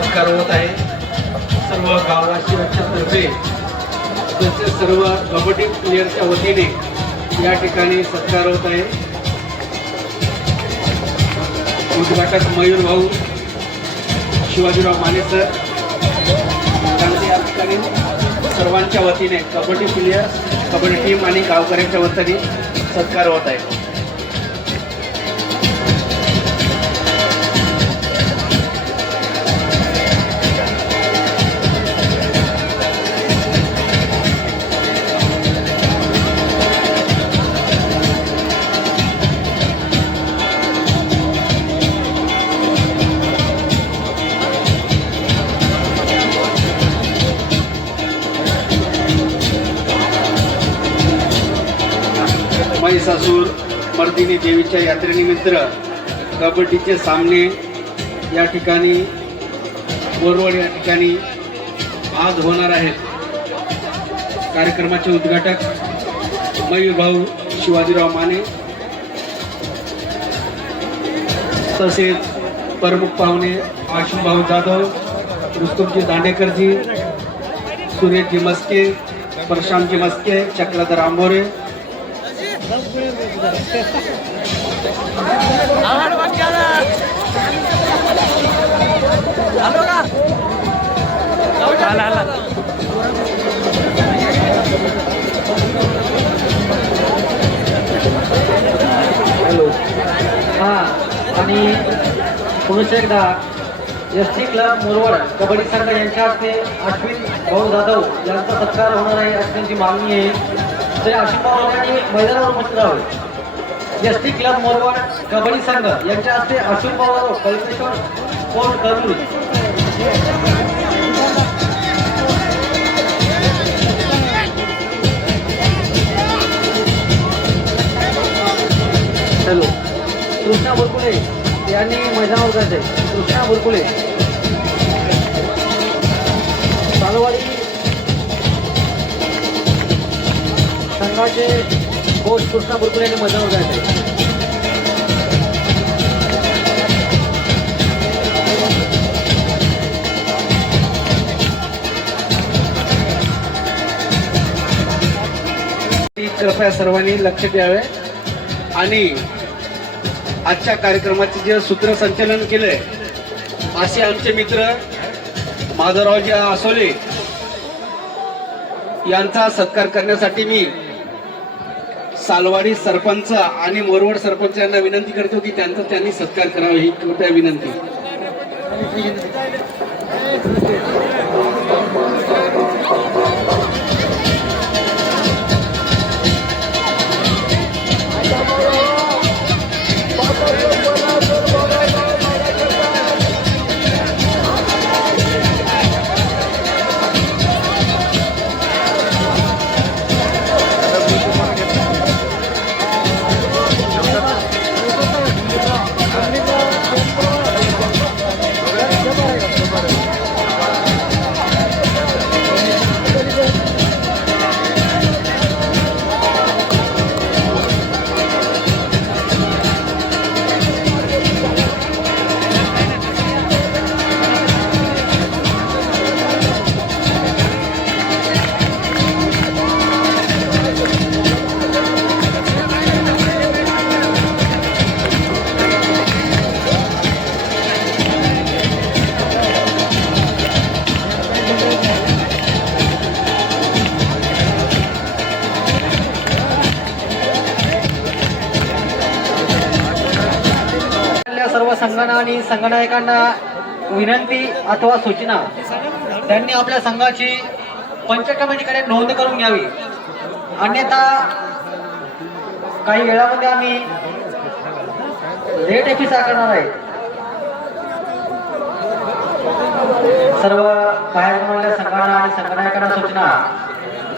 सत्कार होत आहे। सर्व गाववासियांच्या तर्फे तसेच सर्व कबड्डी प्लेयरच्या वतीने या ठिकाणी सत्कार होत आहे। उद्घाटक मयूर भाऊ शिवाजीराव माने सर त्यांचे या ठिकाणी सर्वांच्या वतीने कबड्डी प्लेयर्स, कबड्डी टीम आणि गावकऱ्यांच्या वतीने सत्कार होत आहे। महिषासूर मर्दिनी देवीच्या यात्रेनिमित्त कबड्डीचे सामने या ठिकाणी बोरवड या ठिकाणी आज होणार आहेत। कार्यक्रमाचे उद्घाटक मयूर भाऊ शिवाजीराव माने तसेच प्रमुख पाहुणे आशिम भाऊ जाधव, रुस्तुमजी दांडेकरजी, सुरेशजी मस्के, प्रशांतजी मस्के, चक्रधर आंबोरे, हॅलो हां आणि पुरुष एकदा एस.टी. क्लब मुरवड कबड्डी संघ यांच्या हस्ते अश्विन भाऊ जाधव यांचा सत्कार होणार आहे अशी त्यांची मागणी आहे। ते अश्विन भाऊ यांनी मैदानावर उपस्थित राहावे। एस.टी. क्लब मुरवड कबड्डी संघ यांच्या हस्ते अश्विन भाऊ जाधव कल्पेश्वर कोर्ट करून हॅलो कृष्णा बुरकुले यांनी मैदानावर जायचे। कृष्णा बुरकुले सालवाडी संघाचे कोच कृष्णा बुरकुले यांनी मैदानावर जायचे। कृपया सर्वांनी लक्ष द्यावे आणि आजच्या कार्यक्रमाचे जे सूत्रसंचालन केलंय असे आमचे मित्र माधवरावजी आसोले यांचा सत्कार करण्यासाठी मी सालवाडी सरपंच आणि मोरवड सरपंच यांना विनंती करतो की त्यांचा त्यांनी सत्कार करावा ही कृपया विनंती। सर्व संघांना आणि संघनायकांना विनंती अथवा सूचना त्यांनी आपल्या संघाची पंच कमिटीकडे नोंद करून घ्यावी, अन्यथा काही वेळामध्ये आम्ही रेट एपिसा करणार आहे। सर्व बाहेर पडलेल्या संघांना आणि संघनायकांना सूचना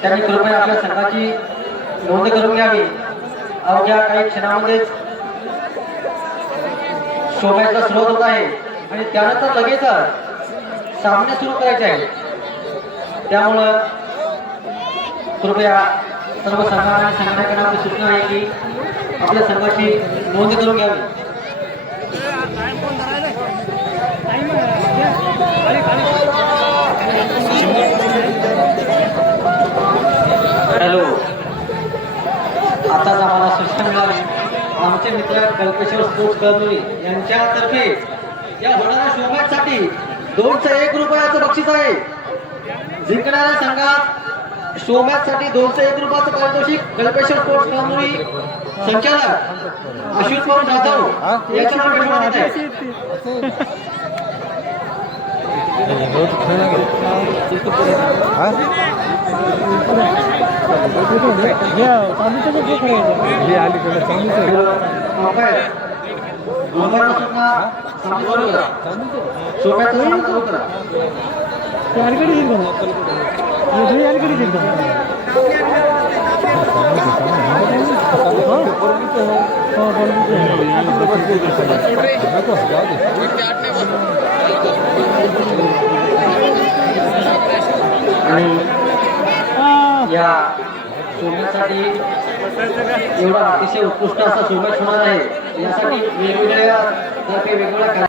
त्यांनी कृपया आपल्या संघाची नोंद करून घ्यावी। अवघ्या काही क्षणामध्येच शोभायात्रा सुरुवात होत आहे आणि त्यानंतर लगेच सामने सुरू करायचे आहे। त्यामुळं कृपया सर्व संघ आणि संघटकांना सूचना आहे की आपल्या संघाची नोंद करून घ्यावी। मित्र कल्पेश्वर स्पोर्ट्स क्लब यांच्यातर्फे या होणाऱ्या शो मॅच साठी 201 रुपयाचं बक्षीस आहे. जिंकणाऱ्या संघात शो मॅच साठी 201 रुपयाचं पारितोषिक कल्पेश्वर स्पोर्ट्स क्लब संचालक अश्विन पवन जाधव यांच्याकडे ठेवण्यात आहे. आणि या शोधण्यासाठी एवढा अतिशय उत्कृष्ट असा शोधण्यात होणार आहे. यासाठी वेगवेगळ्या तर्फे वेगवेगळ्या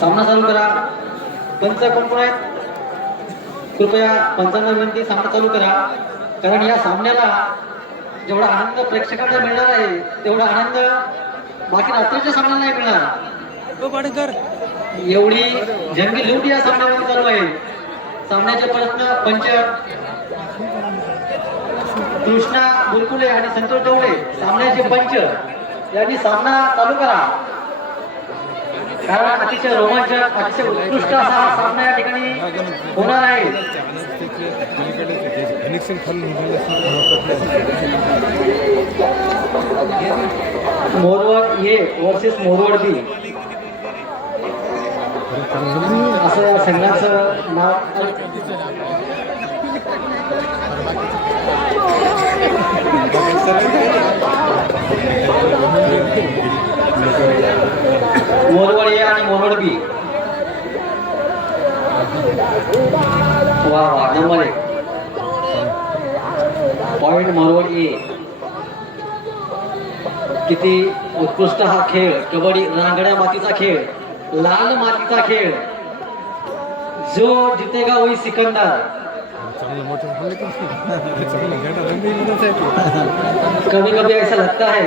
सामना चालू करा. पंच कोण कोण आहेत? कृपया पंचांना विनंती सामना चालू करा. कारण या सामन्याला जेवढा आनंद प्रेक्षकांना मिळणार आहे तेवढा आनंद बाकी रात्रीच्या सामन्याला नाही मिळणार. एवढी जंगी लूट या सामन्यामध्ये चालू आहे. सामन्याचे प्रश्न पंच कृष्णा बुलकुले आणि संतोष डवळे सामन्याचे पंच यांनी सामना चालू करा. कारण अतिशय रोमांचक अतिशय उत्कृष्ट असा हा सामना या ठिकाणी होणार आहे. मोरवड ए वर्सेस मोरवड बी असं या संघाचं नाव. मोरवड ए आणि मोरवड बी. वा वा नंबर 1 पॉइंट मोरवड ए. किती उत्कृष्ट हा खेळ. कबड्डी रांगड्या मातीचा खेळ, लाल मातीचा खेळ. जो जितेगा वही सिकंदर. कभी कभी ऐसा लगता है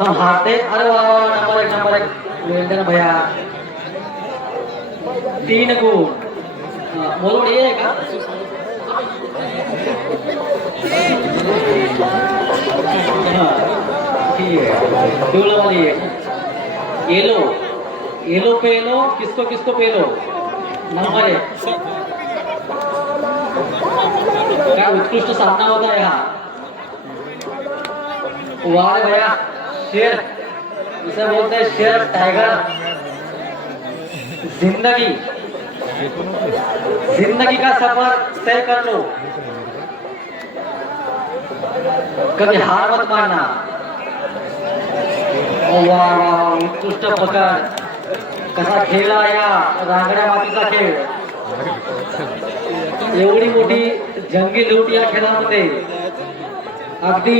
हम हारते. अरे वाह नंबर 1 वेंडर भैया 3 गुण. मोरवड ये का? ठीक है. डोला वाली येलो येलो पे येलो किसको किसको पे लो. नंबर 1 क्या उत्कृष्ट सामना होता है हा. वाह भैया शेर इसे बोलते हैं शेर टाइगर. जिंदगी का सफर तय कर लो. कभी हार मत मानना. वाह उत्कृष्ट पकड. कसा खेळला या रांगड्या मातीचा खेळ. एवढी मोठी जंगी लूट या खेळामध्ये. अगदी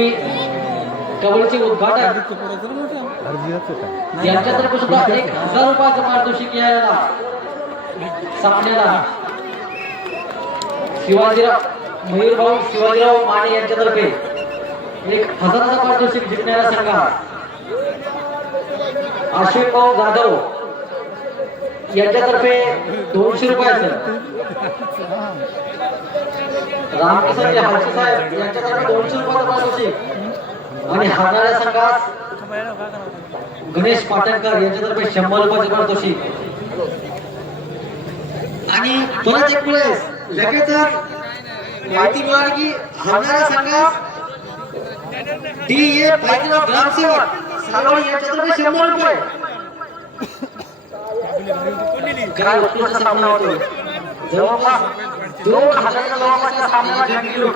कबड्डीचे उद्घाटक यांच्यातर्फे सुद्धा 1000 रुपयाचं पारितोषिक यायला सामन्याला शिवाजीराव मयूरभाऊ शिवाजीराव माने यांच्यातर्फे 1000चं पारितोषिक जिंकणाऱ्या संघात अश्विन भाऊ जाधव यांच्यातर्फे 200 रुपयाचं. रामकिसन हाजी साहेब यांच्यातर्फे 200 रुपयाचं पारितोषिक. आणि हारणाऱ्या संघास गणेश पाटणकर यांच्यातर्फे 100 रुपयाचे पारितोषिक. आणि परत एक वेळेस लगेचच माहिती मिळाली की हारणाऱ्या संघास DA पायथ्याचा ग्रामसेवक सालवाडी यांच्यातर्फे 100 रुपये. काय उत्कृष्ट सामना होतो. जवळपास 2000 जवळपासच्या सामन्याला जंगी लूट.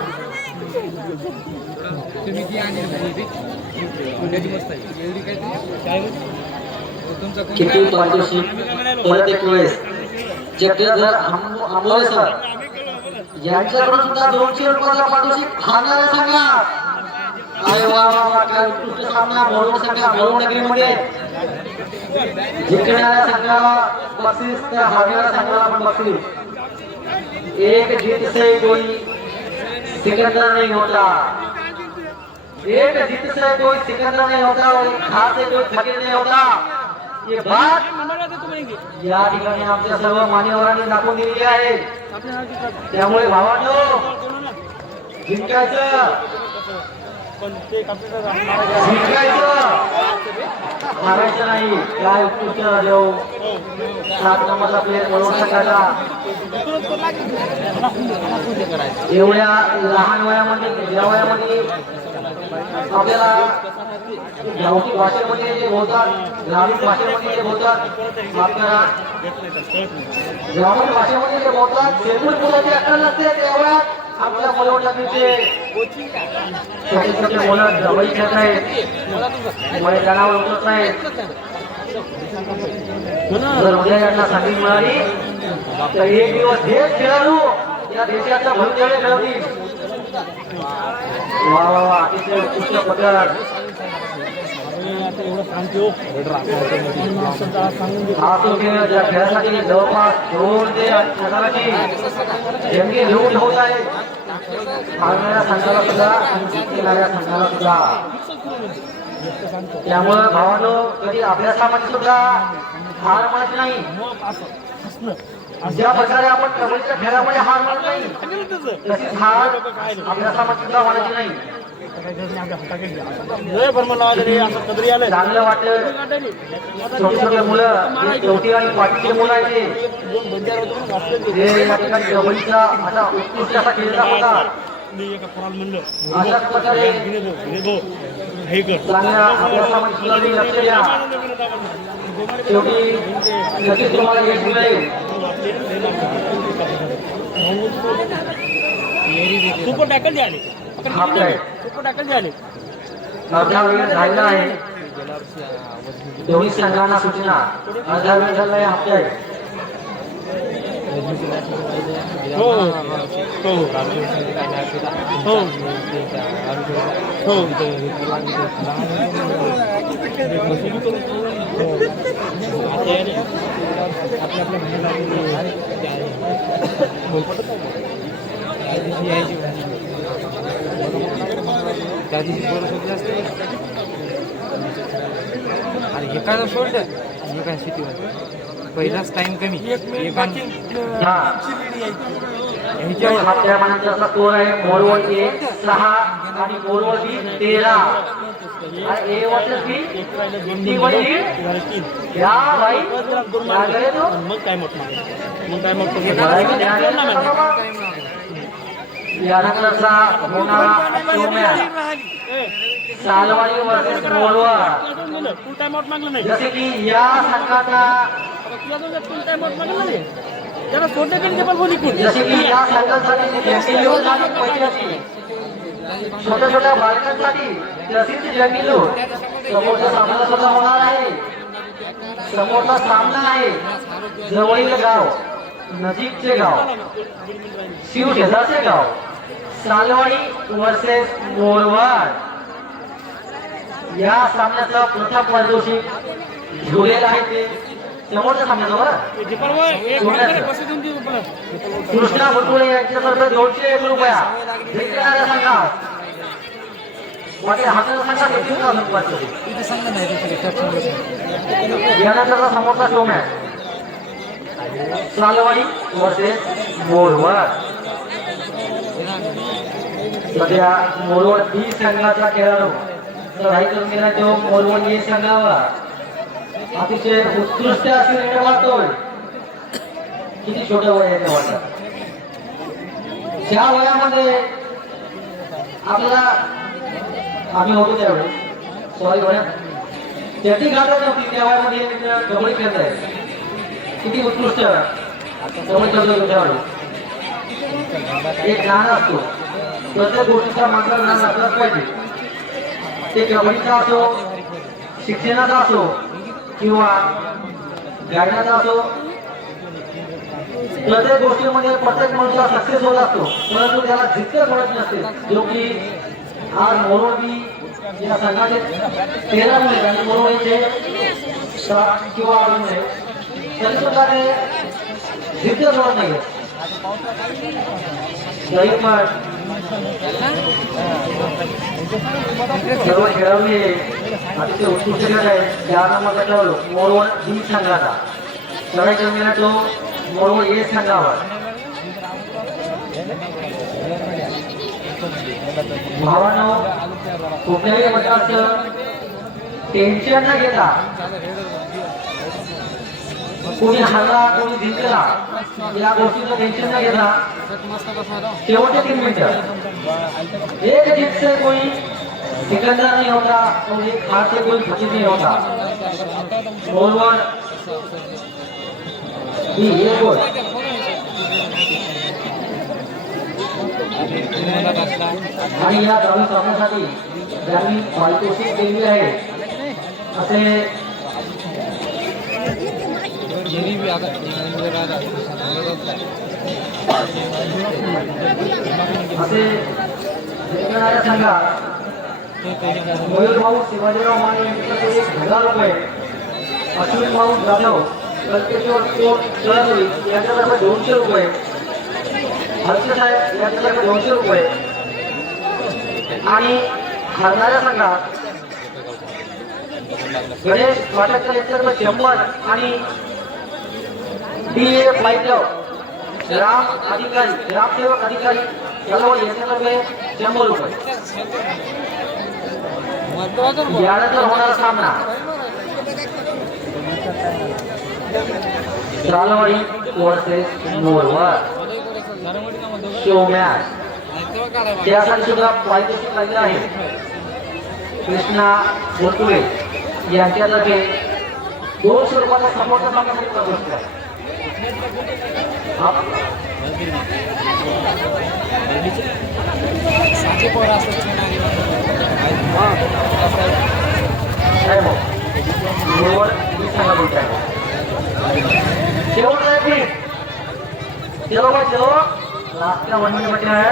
किती पारितोषिक. परत एक वेळेस जगदीधर आंबोळे सर यांच्याकडून सुद्धा 200 रुपयाचा पारितोषिक हारणाऱ्या संघात. अरे वा वा वा काय उत्कृष्ट सामना. मोरवड संघ मोरवड नगरीमध्ये जिंकणाऱ्या संघाला बक्षीस तर हारणाऱ्या संघाला पण बक्षीस। एक जीत से कोई सिकंदर नहीं होता, एक जीत से कोई सिकंदर नहीं होता और एक हार से कोई फकीर नहीं होता। ये बात या ठिकाणी आमच्या सर्व मान्यवरांनी दाखवून दिलेली आहे। त्यामुळे भावांनो, जिंकायचं हारायचं नाही। काय उत्कृष्ट देऊ 7 नंबरचा प्लेअर म्हणून संघाचा एवढ्या लहान वयामध्ये या वयामध्ये आपल्याला गावठी भाषेमध्ये जे बोलतात, ग्रामीण भाषेमध्ये जे बोलतात, माफ करा, ग्रामीण भाषेमध्ये जे बोलतात, शेतकरी मुलाची अक्कल नसते तेवढ्या आपल्या मुलांचे छोटे छोटे मुलं जवळ खेळत नाहीत, मैदानावर उतरत नाहीत। जर उद्या यांना संधी मिळाली तर एक दिवस देश खेळाडू या देशाचा भविष्य घडवतील। वा वा वा, अतिशय उत्कृष्ट पकड। हा तो खेळ ज्या खेळासाठी जवळपास 2 ते 8 प्रकाराची जंगी लूट होत आहे। हारणाऱ्या संघाला सुद्धा आणि जिंकणाऱ्या संघाला सुद्धा। त्यामुळे भावांनो, कधी अभ्यासामध्ये सुद्धा हार मानत नाही। ज्या प्रकारे आपण कबड्डीच्या खेळामध्ये हार मानत नाही, तशीच हार अभ्यासामध्ये सुद्धा मानायची नाही। चांगलं वाटलं, छोटे छोटे मुलं, चौथी आणि पाचवीचे मुलं आहेत ते या ठिकाणी कबड्डीचा असा उत्कृष्ट असा खेळला होता। अशाच प्रकारे चांगल्या अभ्यासामध्ये सुद्धा तुम्ही लक्ष द्या, शेवटी नक्कीच तुम्हाला यश मिळेल। सुपर टॅकल झाले, सुपर टॅकल झाले। अर्धा वेळ झालेला आहे, दोन्ही संघांना सूचना अर्धा वेळ झाला आहे, हप्ते आहे। हो हो हो त्या दिवशी पोरं सगळी असते आणि एकाला सोडलं आणि एका सिटीवर पहिलाच टाइम कमी आपल्या मनाचा स्कोर आहे मोरवड 6 आणि मोरवड 13। ए वाटलं की ती वडी या भाई लागले तो मग काय मोठ मग काय मोठ या नंतरचा होणारा शोमॅच सालवाडी वर्सेस मोरवड। फुल टाइम आउट मागलं नाही, जसे की या संघाचा फुल टाइम आउट मागलं नाही त्याला सोडले की पण बोली कोण जसे की या संघासाठी छोट्या छोट्या बालकांसाठी तसेच जंगी लूट। समोरचा सामना सुद्धा होणार आहे, समोरचा सामना आहे जवळील गाव, नजीकचे गाव, शिव शेजारचे गाव, सालवाडी वर्सेस मोरवड। या सामन्याचा प्रथम पारितोषिक झुलेला आहे ते समोरच्या सामन्याचं बरं कृष्णा भुटुळे यांच्यातर्फे 201 रुपया जिंकणाऱ्या संघात वाटे हाताच्या संघात यानंतरचा समोरचा शो मॅच सालवाडी वर्सेस मोरवड। सध्या मोरवड बी संघाचा खेळाडू चढाई करून गेला तो मोरवड ए संघावर अतिशय उत्कृष्ट अशी रेड मारतोय। किती छोटं वय आहे त्या वाटत, ज्या वयामध्ये आपल्याला आम्ही होतो त्यावेळेस सॉरी वया त्याची घालत नव्हती त्या वयामध्ये कबड्डी खेळत आहे। किती उत्कृष्ट कबड्डी खेळतो त्यावेळेस एक ज्ञान असतो, प्रत्येक गोष्टीचा मात्र ज्ञान असलाच पाहिजे। ते कबड्डीचा असो, शिक्षणाचा असो किंवा गाडण्याचा असो, प्रत्येक गोष्टीमध्ये प्रत्येक माणूस सक्सेस होत असतो, परंतु त्याला जितकं कळत नसते। जो की आज मोरवडी या संघाचे 13 मुले आणि मोरवडीचे शॉट किंवा नाही तरी सुद्धा ते जिद्द सोडत नाही तरी पण सर्व खेळाडू अतिशय उत्कृष्ट खेळत आहेत. या नामाचा खेळाडू मोरवड बी संघाचा लढाई जमिला तो मोरवड ए संघावर भावांनो कुठल्याही प्रकारचं टेन्शन न घेता कोणी हरला कोणी जिंकला या गोष्टीचं टेन्शन न घेता शेवटचे 3 मिनिटं एक जीत से कोई सिकंदर नहीं होता और एक हार से कोई फकीर नहीं होता. मोरवड ही एक गोल आणि या धावी सामन्यासाठी ज्यांनी पारितोषिक दिलेली आहे असे जिंकणाऱ्या संघात मयूर भाऊ शिवाजीराव माने यांच्याकडे 1000 रुपये, अश्विन भाऊ जाधव कल्पेश्वर स्पोर्ट यांच्याकडे 200 रुपये, हर्ष साहेब यांच्याकडे 200 रुपये आणि हरणाऱ्या संघात गणेश पाटकर यांच्याकडे 100 आणि DA पाईटव ग्रामसेवक अधिकारी यांच्याकडे 100 रुपये. यानंतर होणारा सामना चालवाडी वर्सेस मोरवड शो मॅच त्यासाठी सुद्धा पारितोषिक लागले आहे. कृष्णा बोरकुळे यांच्यातर्फे 200 रुपयाचा सपोर्टचा सामन्यासाठी प्रवेश आहे. लास्ट का 1 मिनट बचा है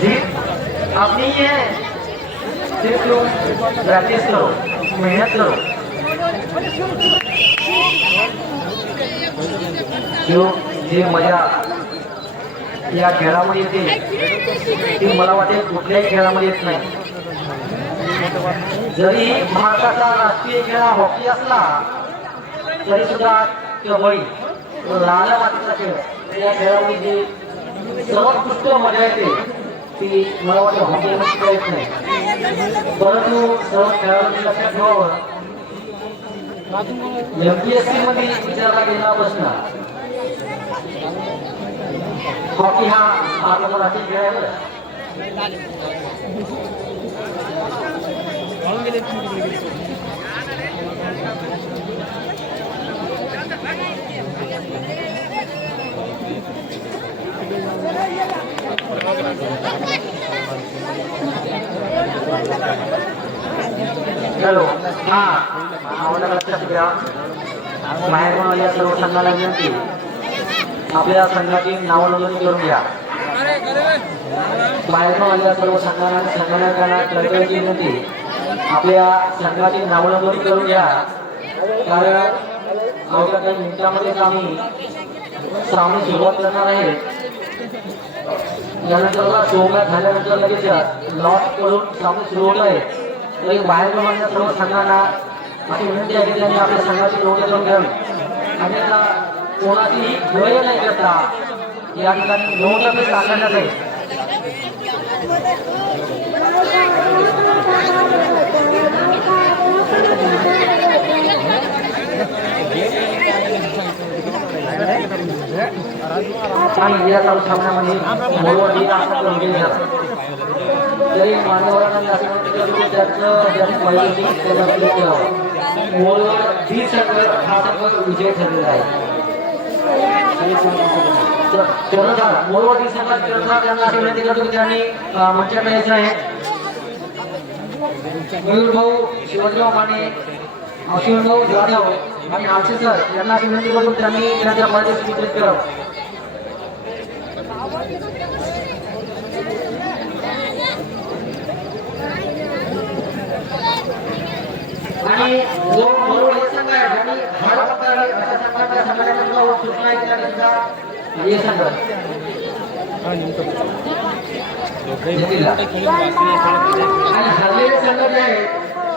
जी. आप नहीं है सिर्फ प्रैक्टिस करो मेहनत करो जो जे मजा या खेळामध्ये येते ती मला वाटते कुठल्याही खेळामध्ये येत नाही. जरी भारताचा राष्ट्रीय खेळ हॉकी असला तरी सुद्धा कबड्डी लाल मातीचा खेळ या खेळामध्ये जी सर्वोत्कृष्ट मजा येते ती मला वाटतं हॉकीमध्ये येत नाही. परंतु सर्व खेळाडूंनी लक्षात ठेवावं MPSC मध्ये विचारला गेला प्रश्न हॉकी हा भारताचा राष्ट्रीय खेळ आहे. हॅलो हा आम्हाला लक्षात घ्या बाहेरून या सर्व संघाला विनंती आपल्या संघाची नाव नोंदणी करून घ्या. बाहेरून आलेल्या सर्व संघांना संघटनांना कळकळीची विनंती आपल्या संघाची नाव नोंदणी करून घ्या. कारण अवघ्या काही मिनिटांमध्येच आम्ही सामने सुरुवात करणार आहे. यानंतर सोमवार झाल्यानंतर लगेच लॉट करून सामने सुरू होत आहे. तरी बाहेर आलेल्या सर्व संघांना अशी विनंती आहे की त्यांनी आपल्या संघाची नोंदणी करून घ्यावी आणि कोणाचीही गय नाही करता या ठिकाणी नोंद टाकण्यात आहे. आणि या सामन्यामध्ये मोरवड ही नाटक करून गेली तरी मान्यवरांना मोरवड ही संघ हा संघ विजय ठरलेला आहे. मोरवड ही संघात त्यांना अशी विनंती करतो की त्यांनी मंचाकडे यायचं आहे. मयूर भाऊ शिवाजीराव माने अश्विन भाऊ जाधव आणि आरसे सर यांना अशी विनंती करतो त्यांनी त्यांच्या पार्टीस वितरित करावं. आणि आणि हार पत्करले अशा संघाच्या संघटनांना सूचना आहेत आणि सुद्धा हे संघ जिंकला. आणि हरलेले संघ जे आहे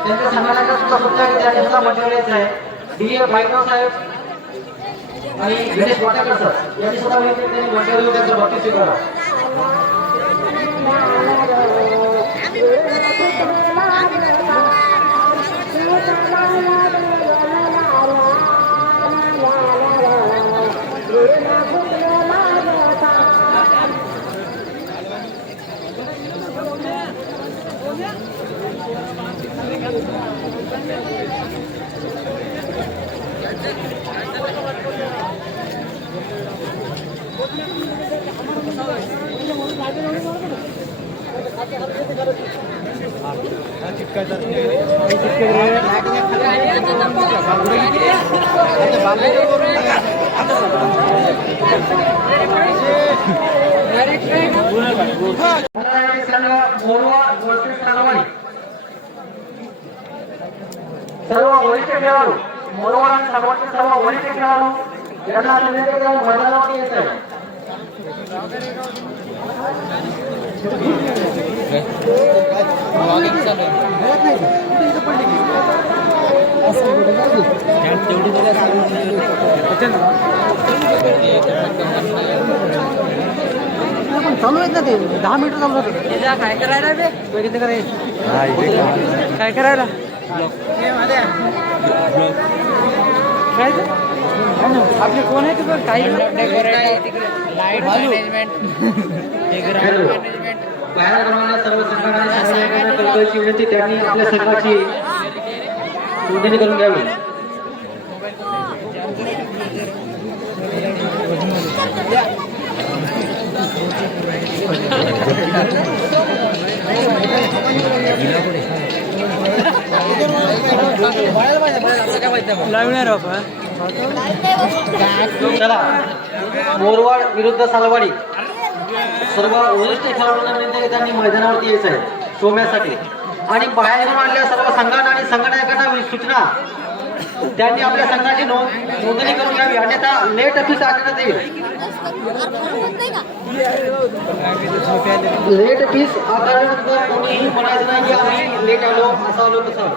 त्यांच्या संघटनाचा सुद्धा सूचना आहेत आणि सुद्धा मंडळाचं आहे. डी.ए. भाईगाव साहेब आणि गणेश वाटेकर सर यांनी सुद्धा मंडळावर त्यांचं बक्षीस स्वीकारलं. सर्व वरिष्ठ खेळाडू मोरवाड आणि सर्वांचे सर्व वरिष्ठ खेळाडू यांना मैदानावरती येत आहे. चालू आहेत ना ते 10 मीटर चालू होते. काय करायला रे काय करायला आपले कोण आहे तिकडे काही लाईट मॅनेजमेंट बाहेर गमवलेल्या सर्व संघटनांना कळकळीची विनंती त्यांनी आपल्या संघाची नोंदणी करून घ्यावी. चला मोरवाड विरुद्ध सालवाडी सर्व वरिष्ठ खेळाडूंना विनंती आहे त्यांनी मैदानावरती यायचं आहे शोम्यासाठी. आणि बाहेरून आणलेल्या सर्व संघांना आणि संघटनांना सूचना त्यांनी आपल्या संघाची नोंदणी करून घ्यावी अन्यथा लेट फीस आकारण्यात येईल. लेट फीस आकारल्यानंतर कोणीही म्हणायचं नाही की आम्ही लेट आलो असं आलो तसं आलो.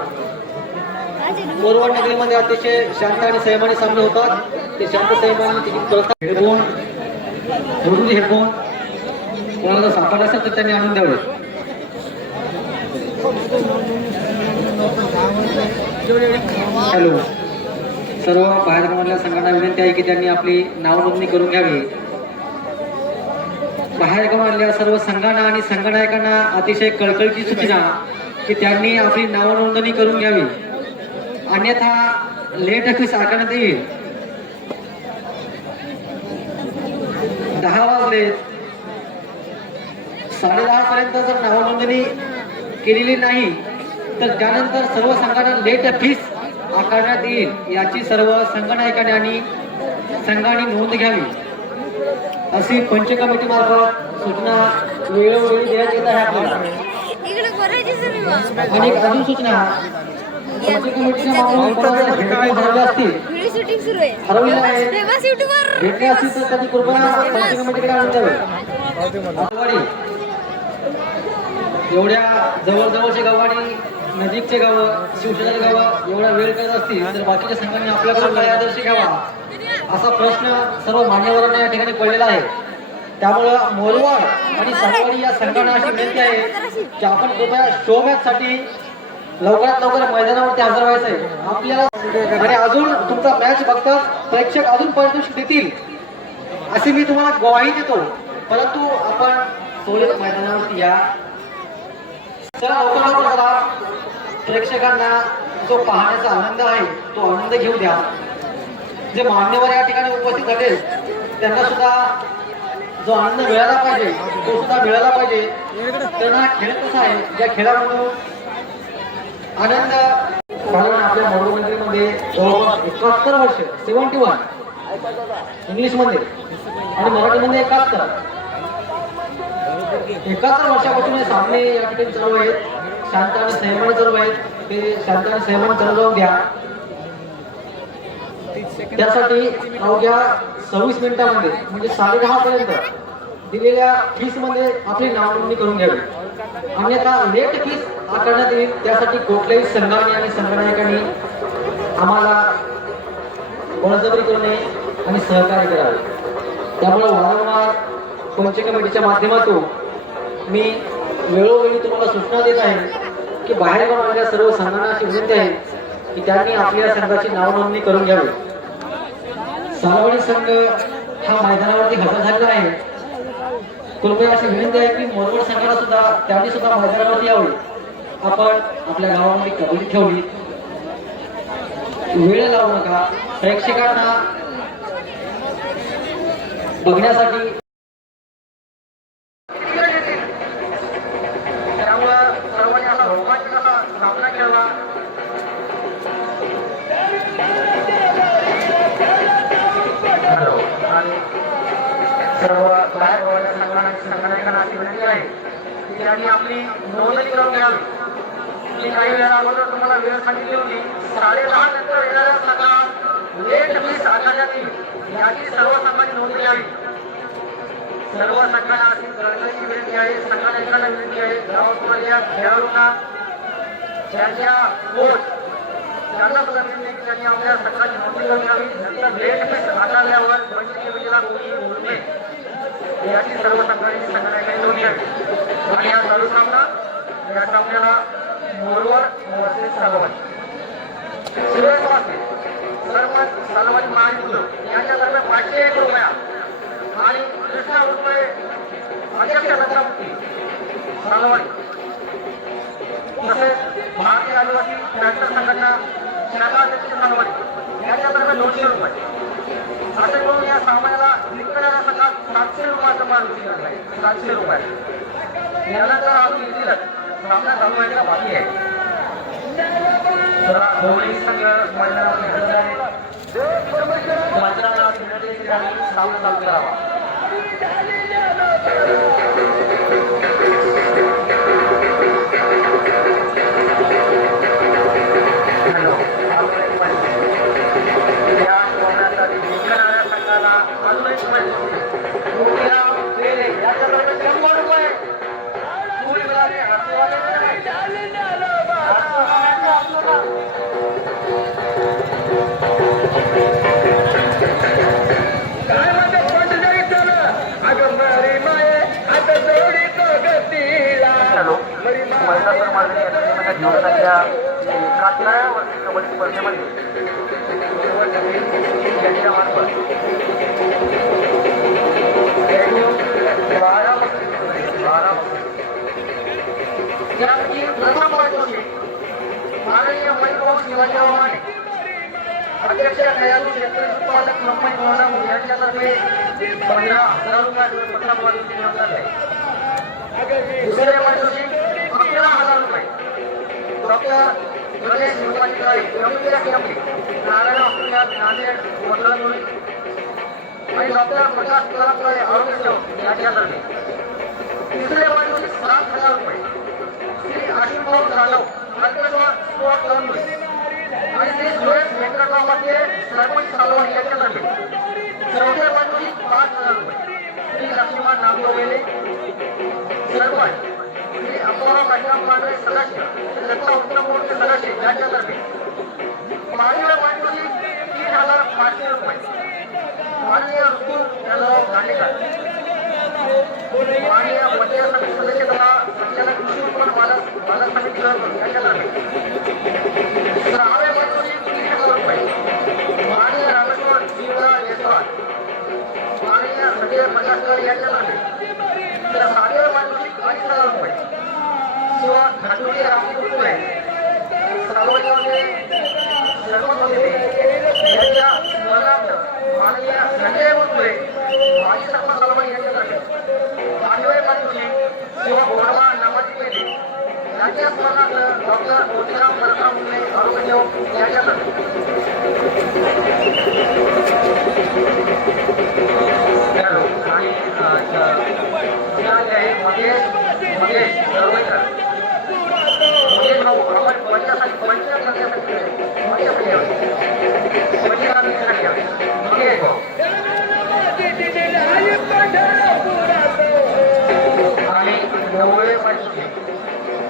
मोरवाड नगरीमध्ये अतिशय शांत आणि संयमाने सामने होतात. ते शांत संयमाने तिकीट करतात. हेडफोन जरुरी हेडफोन कोणाला सापडला असेल तर त्यांनी आणून द्यावे. हॅलो सर्व बाहेर गमवलेल्या संघांना विनंती आहे की त्यांनी आपली नाव नोंदणी करून घ्यावी. बाहेर गमवलेल्या सर्व संघांना आणि संघनायकांना अतिशय कळकळीची सूचना की त्यांनी आपली नाव नोंदणी करून घ्यावी अन्यथा लेट फीस आकारण्यात येईल. 10 वाजले 10:30 पर्यंत जर नाव नोंदणी केलेली नाही तर त्यानंतर सर्व संघांना लेट फीस आकारण्यात येईल याची सर्व संघनायकांनी आणि संघाने नोंद घ्यावी अशी पंच कमिटी मार्फत सूचना वेळोवेळी देण्यात येत आहे आपल्याला. आणि अजून सूचना पंच कमिटीच्या मार्फत असतील हरवलेला आहे भेटले असतील तर त्यांनी कृपया पंच कमिटीकडे आणून द्यावे. एवढ्या जवळजवळचे गाव आणि नजीकचे गाव शिवसेनेचे गाव एवढा वेळ करत असतील तर बाकीच्या संघांनी आपल्याकडून काय आदर्श घ्यावा असा प्रश्न सर्व मान्यवरांना या ठिकाणी पडलेला आहे. त्यामुळं मोरवाड आणि सालवाडी या संघांना अशी विनंती आहे की आपण कृपया शो मॅच साठी लवकरात लवकर मैदानावरती हजर व्हायचं आहे आपल्याला. आणि अजून तुमचा मॅच बघता प्रेक्षक अजून पारितोषिक देतील अशी मी तुम्हाला ग्वाही देतो. परंतु आपण सोडत मैदानावरती या. चला लवकर लवकर करा. प्रेक्षकांना जो पाहण्याचा आनंद आहे तो आनंद घेऊ द्या. जे मान्यवर या ठिकाणी उपस्थित झाले त्यांना सुद्धा जो आनंद मिळाला पाहिजे तो सुद्धा मिळाला पाहिजे. त्यांना खेळ कसा आहे ज्या खेळामधून आनंद कारण आपल्या मनोरंजनामध्ये जवळपास 71 वर्ष 71 इंग्लिशमध्ये आणि मराठीमध्ये 71 वर्षापासून हे सामने या ठिकाणी चालू आहेत. शांत आणि संयमाने चालू आहेत. ते शांत आणि संयमाने चालू जाऊन द्या. त्यासाठी अवघ्या 26 मिनिटांमध्ये म्हणजे 10:30 पर्यंत दिलेल्या फीसमध्ये आपली नावनोंदणी करून घ्यावी. अन्यथा लेट फीस आकारण्यात येईल. त्यासाठी कुठल्याही संघाने आणि संघनायकांनी आम्हाला बळजबरी करू नये आणि सहकार्य करावे. त्यामुळे वारंवार पंच कमिटीच्या माध्यमातून मी वेळोवेळी तुम्हाला सूचना देत आहे की बाहेर आलेल्या सर्व संघांना अशी विनंती आहे की त्यांनी आपल्या संघाची नावनोंदणी करून घ्यावी. सालवडी संघ हा मैदानावरती हजर झालेला आहे. कृपया अशी विनंती आहे की मोरवड संघाला सुद्धा त्यांनी सुद्धा मैदानावरती यावे. आपण आपल्या गावामध्ये कबड्डी ठेवली, वेळ लावू नका. प्रेक्षकांना बघण्यासाठी सर्वांनी असा रोगांचा सामना केला. आणि सर्व बाहेर संघटनांना अशी विनंती आहे की त्यांनी आपली नोंदणी करून घ्यावी. मी काही वेळा अगोदर तुम्हाला वेळ सांगितली होती. 10:30 नंतर येणाऱ्या संघात लेट फीस आकारण्यात येईल याची सर्व संघांनी नोंद घ्यावी. सर्व संघांना अशी कळकळीची विनंती आहे, संघटनांना विनंती आहे, गावातल्या खेळाडूंना त्यांच्या कोच त्यांना सुद्धा विनंती आहे की त्यांनी आपल्या संघाची नोंदणी करून घ्यावी. नंतर लेट फीस आकारल्यावर पंच कमिटीला कोणी बोलू नये याची सर्व संघांनी संघटनांनी नोंद घ्यावी. आणि हा चालू सामना या सामन्याला मोरवड वर्सेस सालवडी सुरेश वासे सरपंच सालवडी महाराज यांच्या दरम्यान 501 रुपया आणि कृष्णा रुपये अध्यक्ष रत्नापुरी सालवडी तसेच भारतीय आदिवासी ट्रॅक्टर संघटना शाखा अध्यक्ष सालवडी यांच्या दरम्यान 200 रुपये असे करून या सामन्याला जिंकणाऱ्या संघात 700 रुपयाचा मान दिला आहे. 700 रुपये यानंतर आपण दिलं सामना चालू व्हायला बाकी आहे. तर दोन्ही संघ मैदानावर हजर आहेत. मैदानाला विनंती आहे सामना चालू करावा. या सामन्यासाठी जिंकणाऱ्या संघाला अजून एक मैदान याच्या दरम्यान 100 रुपये कबड्डी स्पर्धेमध्ये यांच्यामार्फत प्रथम माननीय मयूरभाऊ शिवाजीराव माने अध्यक्ष दयालू शेतकरी उत्पादक कंपनी कोल्हापूर यांच्यातर्फे 15,000 रुपये प्रथम वर्षी मिळवण्यात आले. दुसरे वर्षी 11,000 रुपये डॉक्टर गणेश निर्माणिकाळे नारायण हॉस्पिटल नांदेड वसरतुरी आणि डॉक्टर प्रकाश कलाकाळे आरोग्य सेवक यांच्यातर्फे. तिसरे वर्षी 7,000 रुपये श्री आशीषभाऊ जाधव अंकलेश्वर स्पोर्ट क्लब आणि श्री सुरेश व्यंकटरावमध्ये सरपंच सालवडी यांच्यातर्फे. चौथे वर्षी 5,000 रुपये श्री लक्ष्मण नागोरेले सरपंच, श्री अप्पाराव काशीराम पांढरे सदस्य दत्ता उत्तम मोर्चे सदस्य यांच्यातर्फे. माननीय वर्षी 30,500 रुपये माननीय ऋतू यादव दांडेकर, माननीय पंचायत समिती सदस्य तथा संचालक कृषी उत्पन्न बाजार समिती यांच्यातर्फे. 6वे वर्षी 30,000 रुपये माननीय रामेश्वर शिवराज यशवाल, माननीय संजय प्रकाशकर यांच्यातर्फे. 7वे वर्षी 5,000 रुपये शिवा घाटोली रामजी कुटुंबे सालवडीमध्ये सरपंच होते यांच्या स्मरणार्थ माननीय संजय कुटुंबे माजी सरपंच सालवडी यांच्यातर्फे. 8वे वर्षी शिवा बोरबा नामाजी पेढे यांच्या स्मरणार्थ डॉक्टर ज्योतिराव परशुराम मुंडे आरोग्य सेवक यांच्यातर्फे. आणि आणि नवळे पंचवीस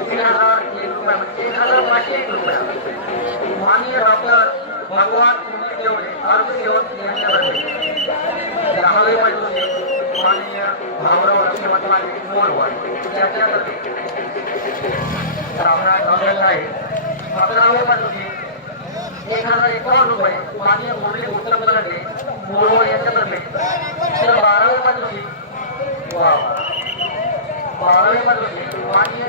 1,501 रुपया माननीय डॉक्टर भगवान जेवढे आरोग्य सेवक यांच्याकडे 10वे पंचवीस माननीय भाऊराव लक्ष्मण मोरवाड यांच्याकडे रामनाथ नवरे साहेब 11वे पंचवीस 1,051 रुपये माननीय मुरली उत्तम करंडे मोरवाड यांच्यातर्फे तर 12वे पंचवीस 12वे पंचवीस माननीय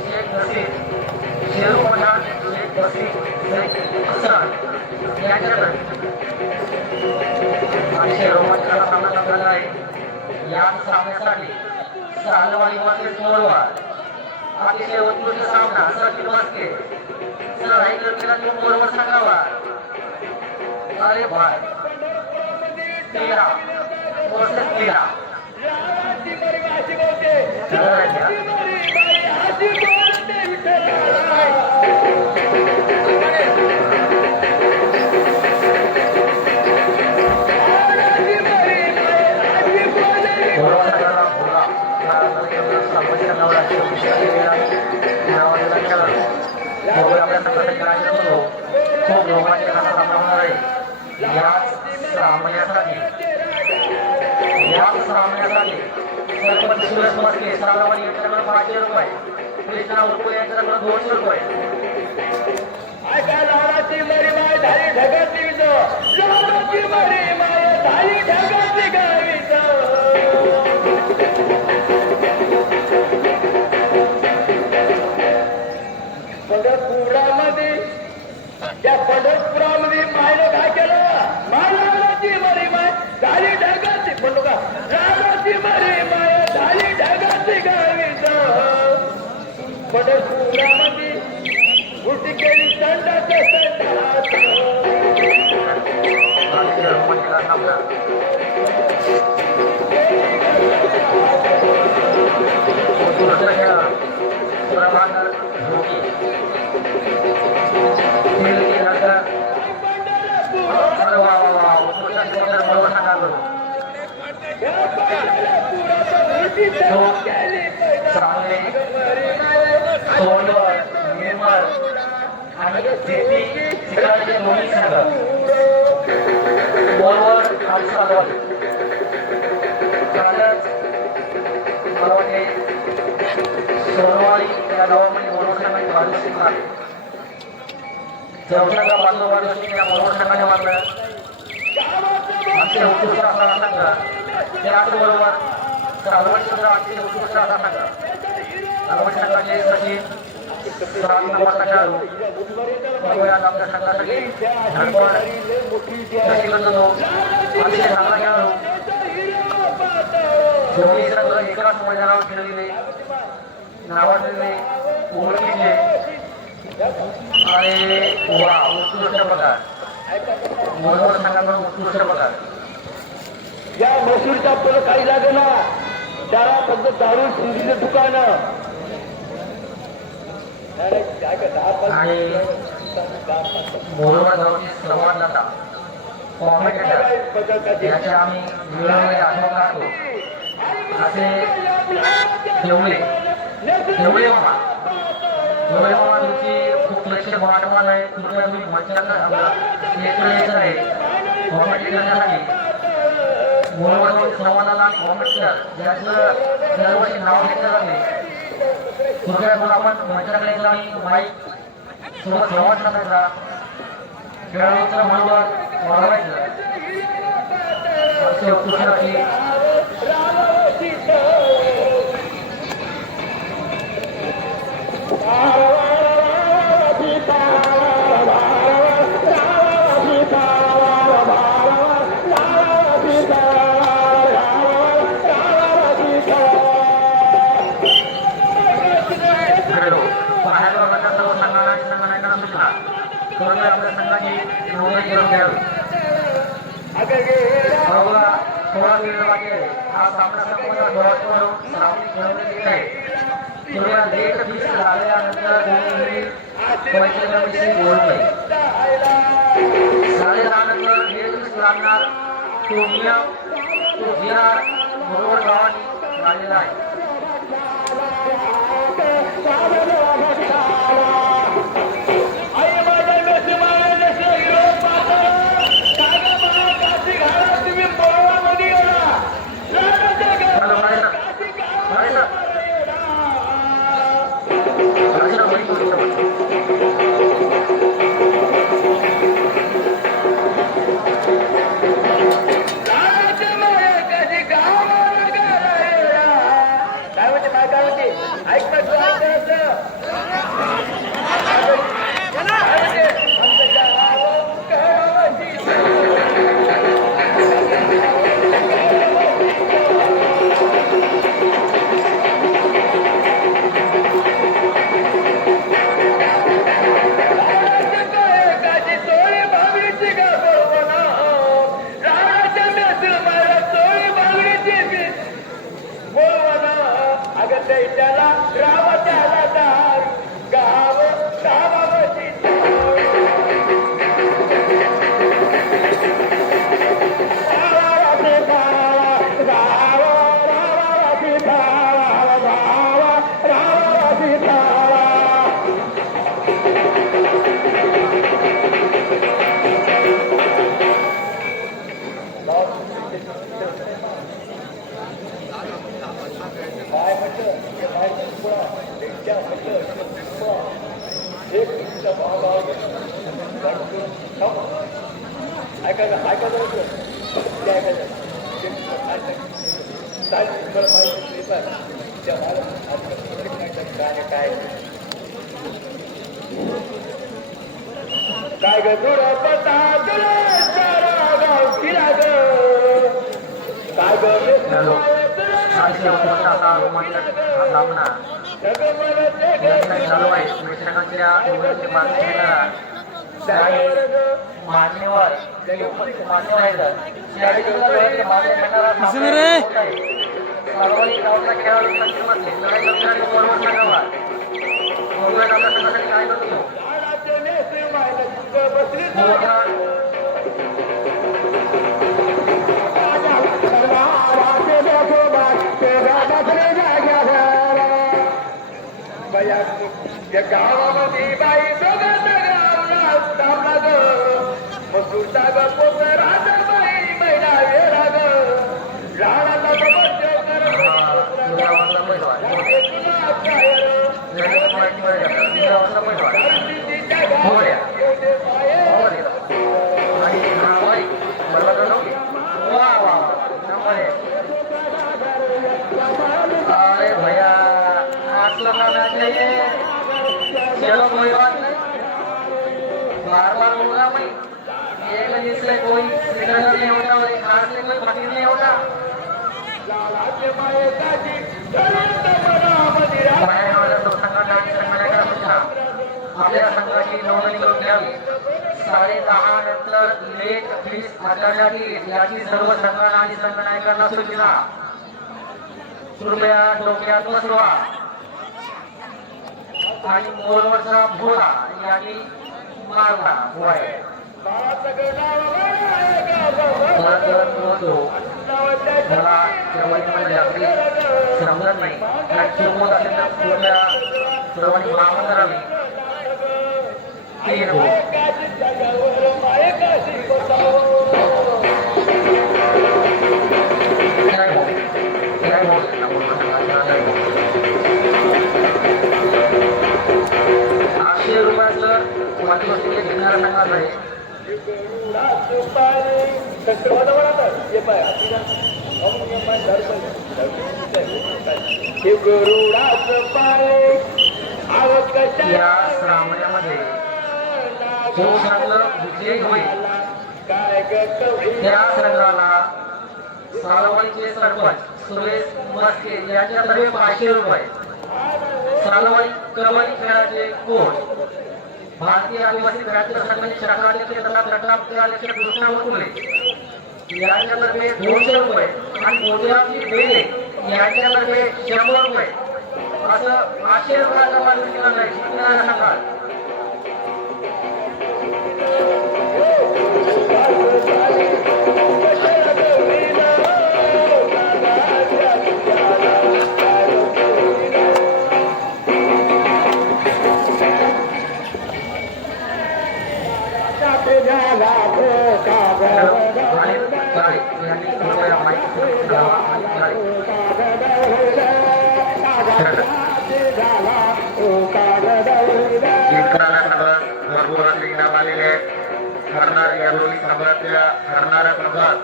शेख नसीर शेरू पठाण शेख नसीर शेख हसन यांच्याकडे अतिशय रोमांचक सामना संपलेला आहे। या सामन्यासाठी सालवाडी वर्सेस मोरवाड अतिशय उत्कृष्ट सामना सचिन वास्के सर ऐकलेला मोरवाड संघावा अरे भाई 13 वर्सेस 13 सरपंच सुरेश मस्के सालावाडी यांच्याकडे 500 रुपये कृष्णा उर्फ यांच्याकडे 200 रुपये पंढरपुरामध्ये त्या पंढरपुरामध्ये मायनं काय केलं मायची मरी माय झाली ढगाची म्हणतो का रागाची मरी माय झाली ढगाची गावीच पंढरपुरामध्ये उलटी केली संडाचे या गावामध्ये मोरोडसंघाने बाजू शिकला चौथ्यांदा बाजूबाजूशी या मोरोडसंघाने मारलं असे उत्कृष्ट असा संघ त्याचबरोबर सालवडसुद्धा अतिशय उत्कृष्ट असा संघ सालवडसंघाचे सचिन 7 नंबरचा खेळाडू बघूयात आपल्या संघासाठी धडपड शशिकांत अतिशय चांगला खेळाडू दोन्ही संघ एकाच मैदानावर खेळलेले नावाजलेले ओळखीचे आणि वा उत्कृष्ट प्रकार मोरवाड संघाकडून उत्कृष्ट प्रकार या मसूरच्या पुढे काही लागेल ना त्याला फक्त दारू शिंदीचं दुकानं आणि मोरवाड गावची संवाददाता कॉमेंटेटर याचे आम्ही वेळोवेळी आठवण काढतो असे देवळे मामा तुमची खूप लक्ष वाटवान आहे कृपया तुम्ही मंचाला यायचं आहे कॉमेंट करण्यासाठी मोरवाड संवादाला आणि कॉमेंटेटर याचं दरवर्षी नाव घेतलं जाते कृपया मग आपण मंचाकडे गेला आणि माईक सोबत संवाद साधायचा खेळाडूचं मनोबल वाढवायचं असे उत्कृष्ट आपल्या संघाची नोंदणी करून घ्यावी थोडा वेळ लागेल हा सामना संपूर्ण डॉटवरून सामने खेळवण्यात येत आहे थोड्या लेट फीस झाल्यानंतर दोन्ही पैशाच्या विषयी बोलतोय 6:30 काढणार तो नियम तो विहार मुरवड गावाने काढलेला आहे. काय ग तुला पता तुला फिरा ग काय ग मान्यवर गावामध्ये बाई मसूरचा ग पोकरात बाई महिला वेळा ग राणाचा अरे भैया असलं करना चाहिए. चलो कोई बात नहीं, बार बार होगा भाई. एक जिससे कोई सिलेंडर नहीं होता और एक हाथ से कोई फकीर नहीं होता. आपल्या संघाची नोंदणी करून घ्यावी. 10:30 नंतर लेट फीस आकारण्यात येईल याची सर्व संघांना आणि संघनायकांना सूचना. कृपया डोक्यात बसवा आणि मोरवरचा भोळा यांनी मारला होय. मला सर्वांनी अगदी समजत नाही. चुकवत असेल तर कृपया सर्वांनी माफ करावी. ₹800 वाटवस्तीने घेणारा संघात आहे. या श्रावणामध्ये जो संघ विजयी होईल त्या संघाला सालवाडीचे सरपंच सुरेश मस्के यांच्यातर्फे ₹500. सालवाडी कबड्डी खेळाचे कोच भारतीय आदिवासी क्रांती संघाचे शाखाध्यक्ष तथा गटाध्यक्ष कृष्णा मुकुले यांच्यातर्फे ₹200 आणि मोदिराजी बेले यांच्यातर्फे ₹100 असं ₹800 मागणी केलं आहे. शिकणाऱ्या संघात भरपूर असे इनाम आलेले आहेत. हरणार या दोन्ही संघाच्या हरणाऱ्या संघात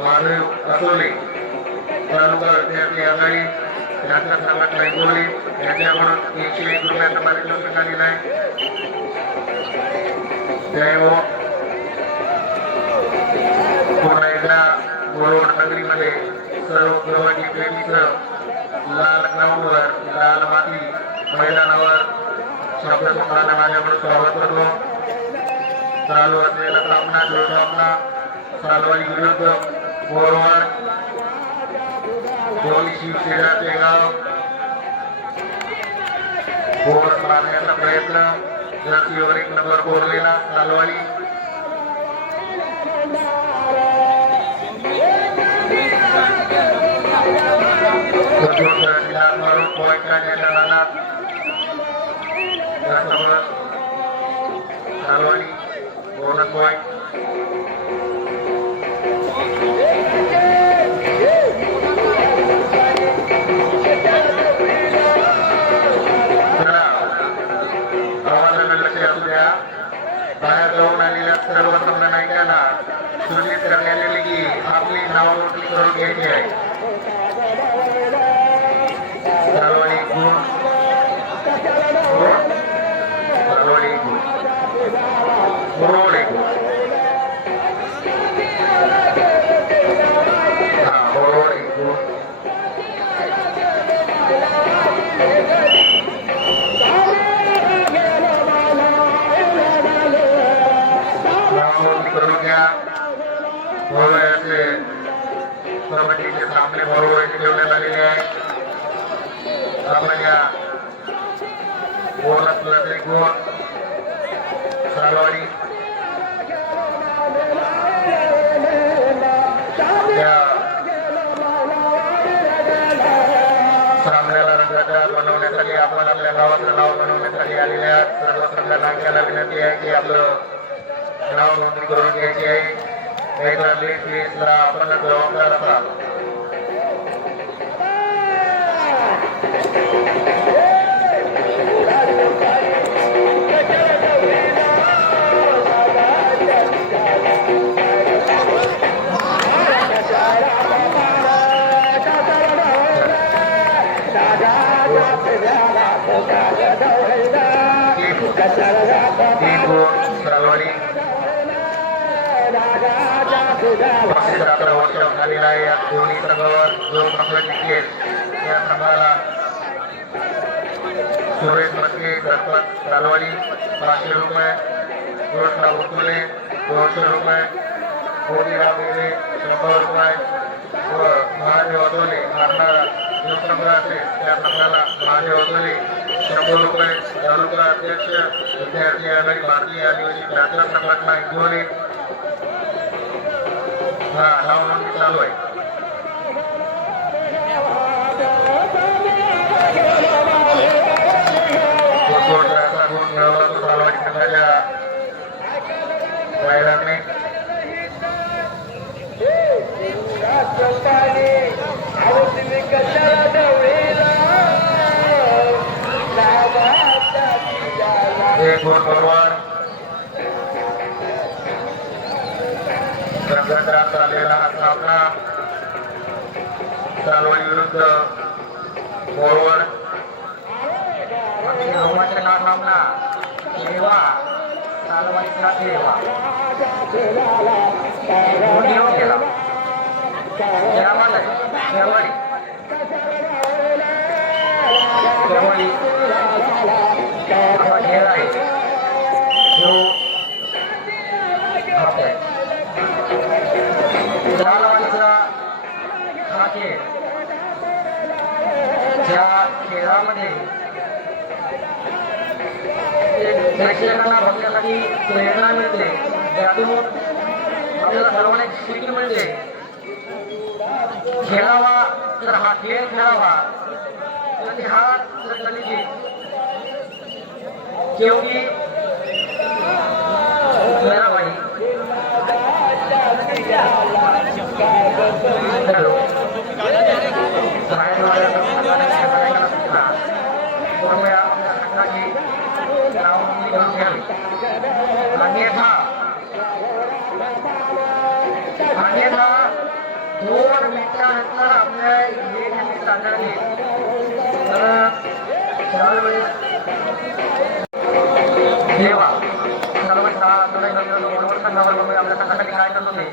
महादेव असोले तालुका विद्यार्थी आघाडी यांच्या संघटना इंगोली यांच्याकडून 101 रुपयाचा पारितोषिक आलेला आहे. जय हो. पुन्हा एकदा मोरोड नगरीमध्ये सर्व कबड्डी प्रेमीचं लाल ग्राउंडवर लाल माती मैदानावर शब्दसंग्रहाने माझ्याकडे स्वागत करतो. चालू असलेला सामना जो सामना सालवाडी विरुद्ध मोरवाड दोन्ही शिवसेनाचे गाव गोर मारण्याचा प्रयत्न जर्सीवर 1 नंबर कोरलेला सालवाडी मारून पॉईंट काढण्याच्या रानात सालवाडी बोनस पॉईंट बाहेर जाऊन आलेल्या सर्व सामना नायकांना सूचित करण्यात आले की आपली नावनोंदणी करून घ्यायची आहे. सालवाडी गुण सालवाडी गुण मोरोडे मोरोडे गुण करून घ्या. कबड्डीचे सामने बरोबर ठेवण्यात आलेले आहे. आपण या बोनस प्लस 1 गुण सालवाडी या सामन्याला रंगतदार बनवण्यासाठी आपण आपल्या गावाचं नाव बनवण्यासाठी आलेल्या सर्व संघ नायकांना विनंती आहे की आपलं नाव नोंदणी करून घ्यायची आहे. एकदा लेट फेजला आपण जबाबदार असाल. सालवाडी 17 वर्ष झालेला आहे. या दोन्ही संघावर जो संघ जिंकेल या संघाला सुरेश मस्के सरपंच सालवाडी 500 रुपये, कृष्णा उतुले 200 रुपये, मोदीराव वेगळे 100 रुपये व महादेव अतोले हरणारा जो संघ असेल त्या संघाला महादेव अतोले 100 रुपये. तालुका अध्यक्ष विद्यार्थी आघाडी भारतीय आदिवासी प्रार्थना संघटना इंगोली नाव नोंदणी चालू आहे. सालवाडी संघाच्या वायराने एक गोल बरोबर रंगतदार झालेला हा सामना सालवाडी विरुद्ध मोरवाड. रोमांचक सामना सेवा सालवाडीचा सेवा गेला शेरवाडी असा खेळ आहे जो सालवाडीचा हा खेळ ज्या खेळामध्ये प्रेक्षकांना बघण्यासाठी प्रेरणा मिळते, त्यातून आपल्याला सर्वांना शिक मिळते. खेळावा तर हा खेळ खेळावा आणि हा कलेची क्योंकि हॅलो त्यानंतर आपल्या हे सादर केले तर त्यावेळेस देवा सर्व बरोबर संघावर बघूया आपल्या संघासाठी काय करत होते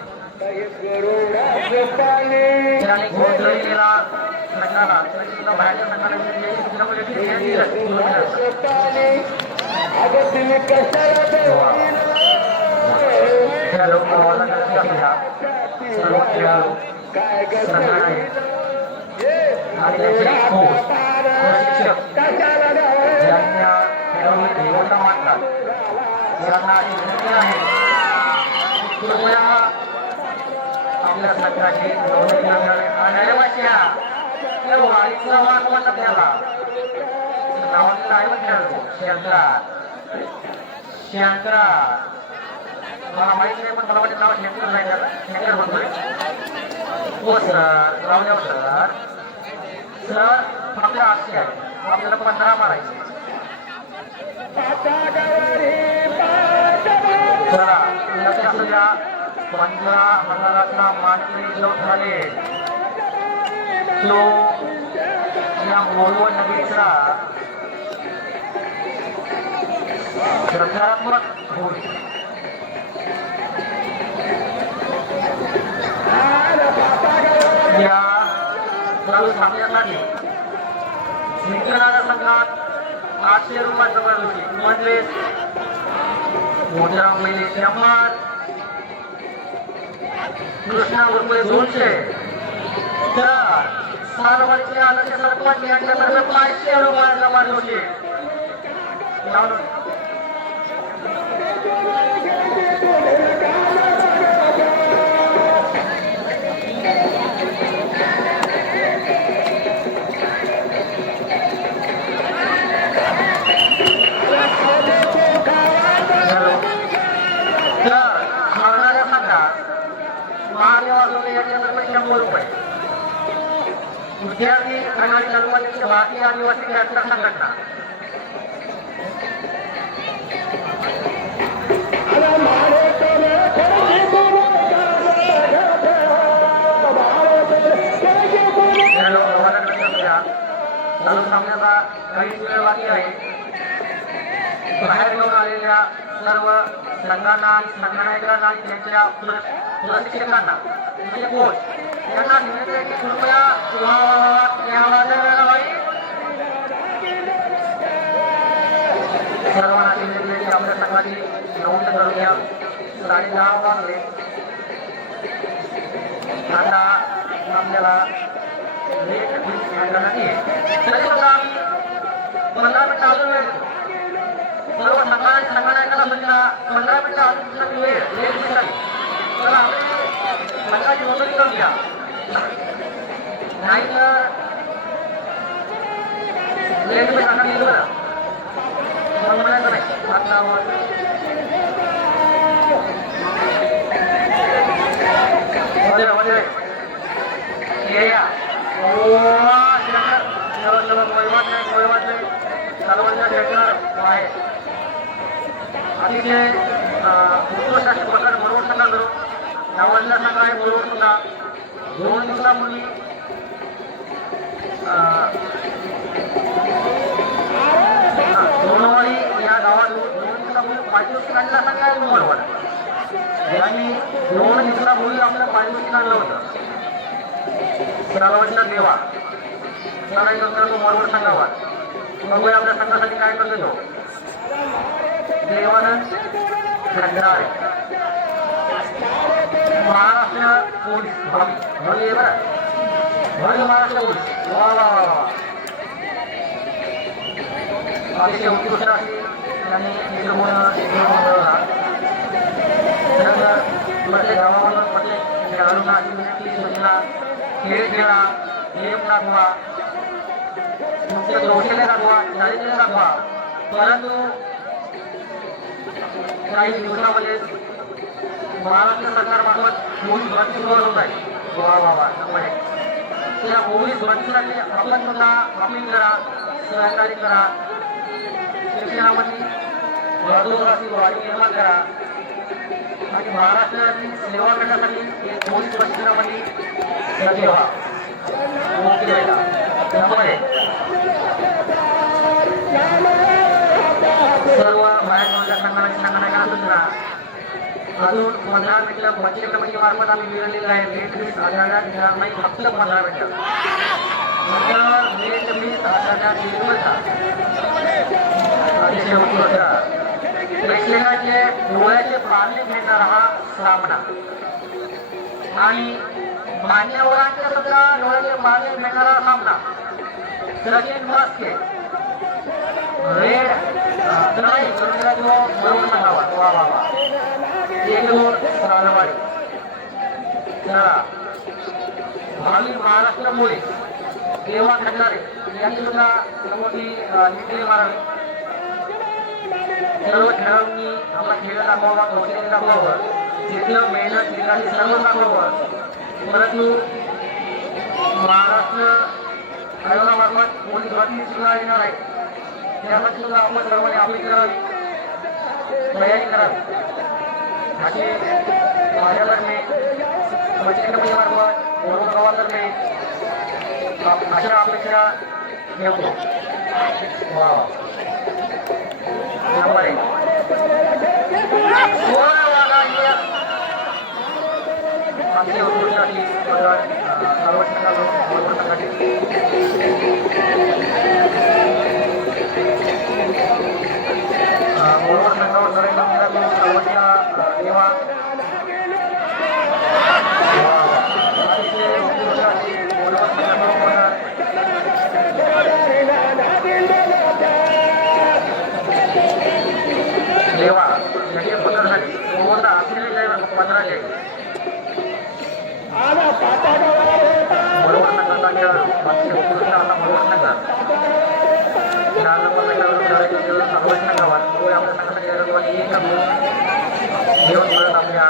त्याने गोंधळलेला संघाला बाहेरच्या संघाला त्या लोकांना सर्व खेळाडू आणि त्यांचे कोच प्रशिक्षक ज्यांना खेळामध्ये मोठा मानतात यांना विनंती आहे कृपया आपल्या संघाचे वारीचा वाद म्हणतात त्याला नावाचं आहे खेळाडू शंकरा मला माहित नाही पण मला वाटतं नाव शंकर नाही त्याला शंकर म्हणतोय हो सर रावदेव सर सर फक्त 800 आहे आपल्याला 15 मारायचे चला लक्ष असू द्या 15,000चा मानकरी जो झाले तो या मोरवड नगरीचा सकारात्मक होईल या चालू सामन्यासाठी जिंकणाऱ्या संघात 800 रुपयाचं बळ होती म्हणजे मोठ्या महिने 100 कृष्णा रुपये 200 तर सालवडचे आदर्श सरपंच यांच्यातर्फे 500 रुपयाचा बळ होती विद्यार्थी आणि तालुक्यातील भारतीय आदिवासी खेळाडू संघटना चालू सामन्याचा काही वेळ बाकी आहे बाहेर घेऊन आलेल्या सर्व संघांना आणि संघनायकांना आणि त्यांच्या प्रशिक्षकांना म्हणजे कोच यांना विनंती आहे की कृपया सर्वांना विनंती आहे की आपल्या संघाची नोंद करून घ्या 10:30 वाजले आता आपल्याला तरी बघा 15 मिनिटं अजून वेळ सर्व संघनायकांना सुद्धा 15 मिनिटं अजून वेळ चला संघाची नोंदणी करून घ्या नाही तर लेट मी सांगा येईल बरं मग म्हणायचं नाही या अतिशय उत्कृष्ट अशा प्रकारे बरोबर संघ करू यावरला संघ आहे बरोबर सुद्धा 2 दिवसापूर्वी दोनवाडी या गावात 2 दिवसापूर्वी 5 दिवशी काढला संघ आहे बरोबर यांनी 2 दिवसापूर्वी आपल्या 5 दिवशी काढलं होतं सालवडचा देवा लढाई करतो बरोबर संघावर बघूया आपल्या संघासाठी काय करतो तो देवानंद खंडाळे महाराष्ट्र पोलीस भावी महाराष्ट्र पोलीस वा वा वा अतिशय उत्कृष्ट अशी त्यांनी म्हटले गावामधून म्हटले खेळाडूंना अशी विनंती सूचना खेळ खेळा गेम दाखवा तुमचे कौशल्य दाखवा चारित्र्य दाखवा परंतु काही दिवसामध्ये महाराष्ट्र सरकारमार्फत पोलीस भरती सुरू होत आहे वा वा वा त्या पोलीस भरतीसाठी आपण सुद्धा अपील करा सहकार्य करा शिक्षणामध्ये वाढी निर्माण करा आणि महाराष्ट्राची सेवा करण्यासाठी पोलीस परिसरामध्ये सदैव मोठी व्हायला त्यामुळे सर्व बाहेर संघटनांना सुद्धा अजून 15 मिनिटं बचत कमिटी मार्फत आम्ही मिळालेलं आहे वेट वीस आढळण्यात येणार नाही फक्त 15 मिनिटं नंतर वेट वीस आढळण्यात येईल अतिशय उत्कृष्ट प्रेक्षकाचे डोळ्याचे पारणे घेणारा हा सामना आणि मान्यवरांच्या सुद्धा डोळ्याचे पारणे घेणारा सामना सचिन मस्के रेड नाही बरोबर सांगावा वा वा वा सालवाडी भावी महाराष्ट्र पोलीस सेवा करणारे यांची सुद्धा मोठी निधी मारावी सर्व खेळाडूंनी आपला खेळ दाखवावा कौशल्य दाखवावं जिथलं मेहनत ठिकाणी सर्व दाखवावं परंतु महाराष्ट्र आयोगामार्फत पोलीस भरती सुद्धा येणार आहे त्यासाठी सुद्धा आपण सर्वांनी आपली करावी तयारी करावी अशी माझ्यातर्फे बचत कमिटीमार्फत बरोबर गावातर्फे अशा अपेक्षा ठेवतो नंबर 1 आमची उत्कृष्टाची सर्व संघासाठी बरोबर संघावर नरेंद्र मोदी सर्वच्या सेवा सेवा याचे पत्रसाठी मोठा असलेले 1500 बरोबर संघाचा खेळ मागचे उत्कृष्ट असा बरोबर संघ 4 नंबर संघावर सर्वच संघावर तो आपल्या संघासाठी एक घेऊन परत आपल्या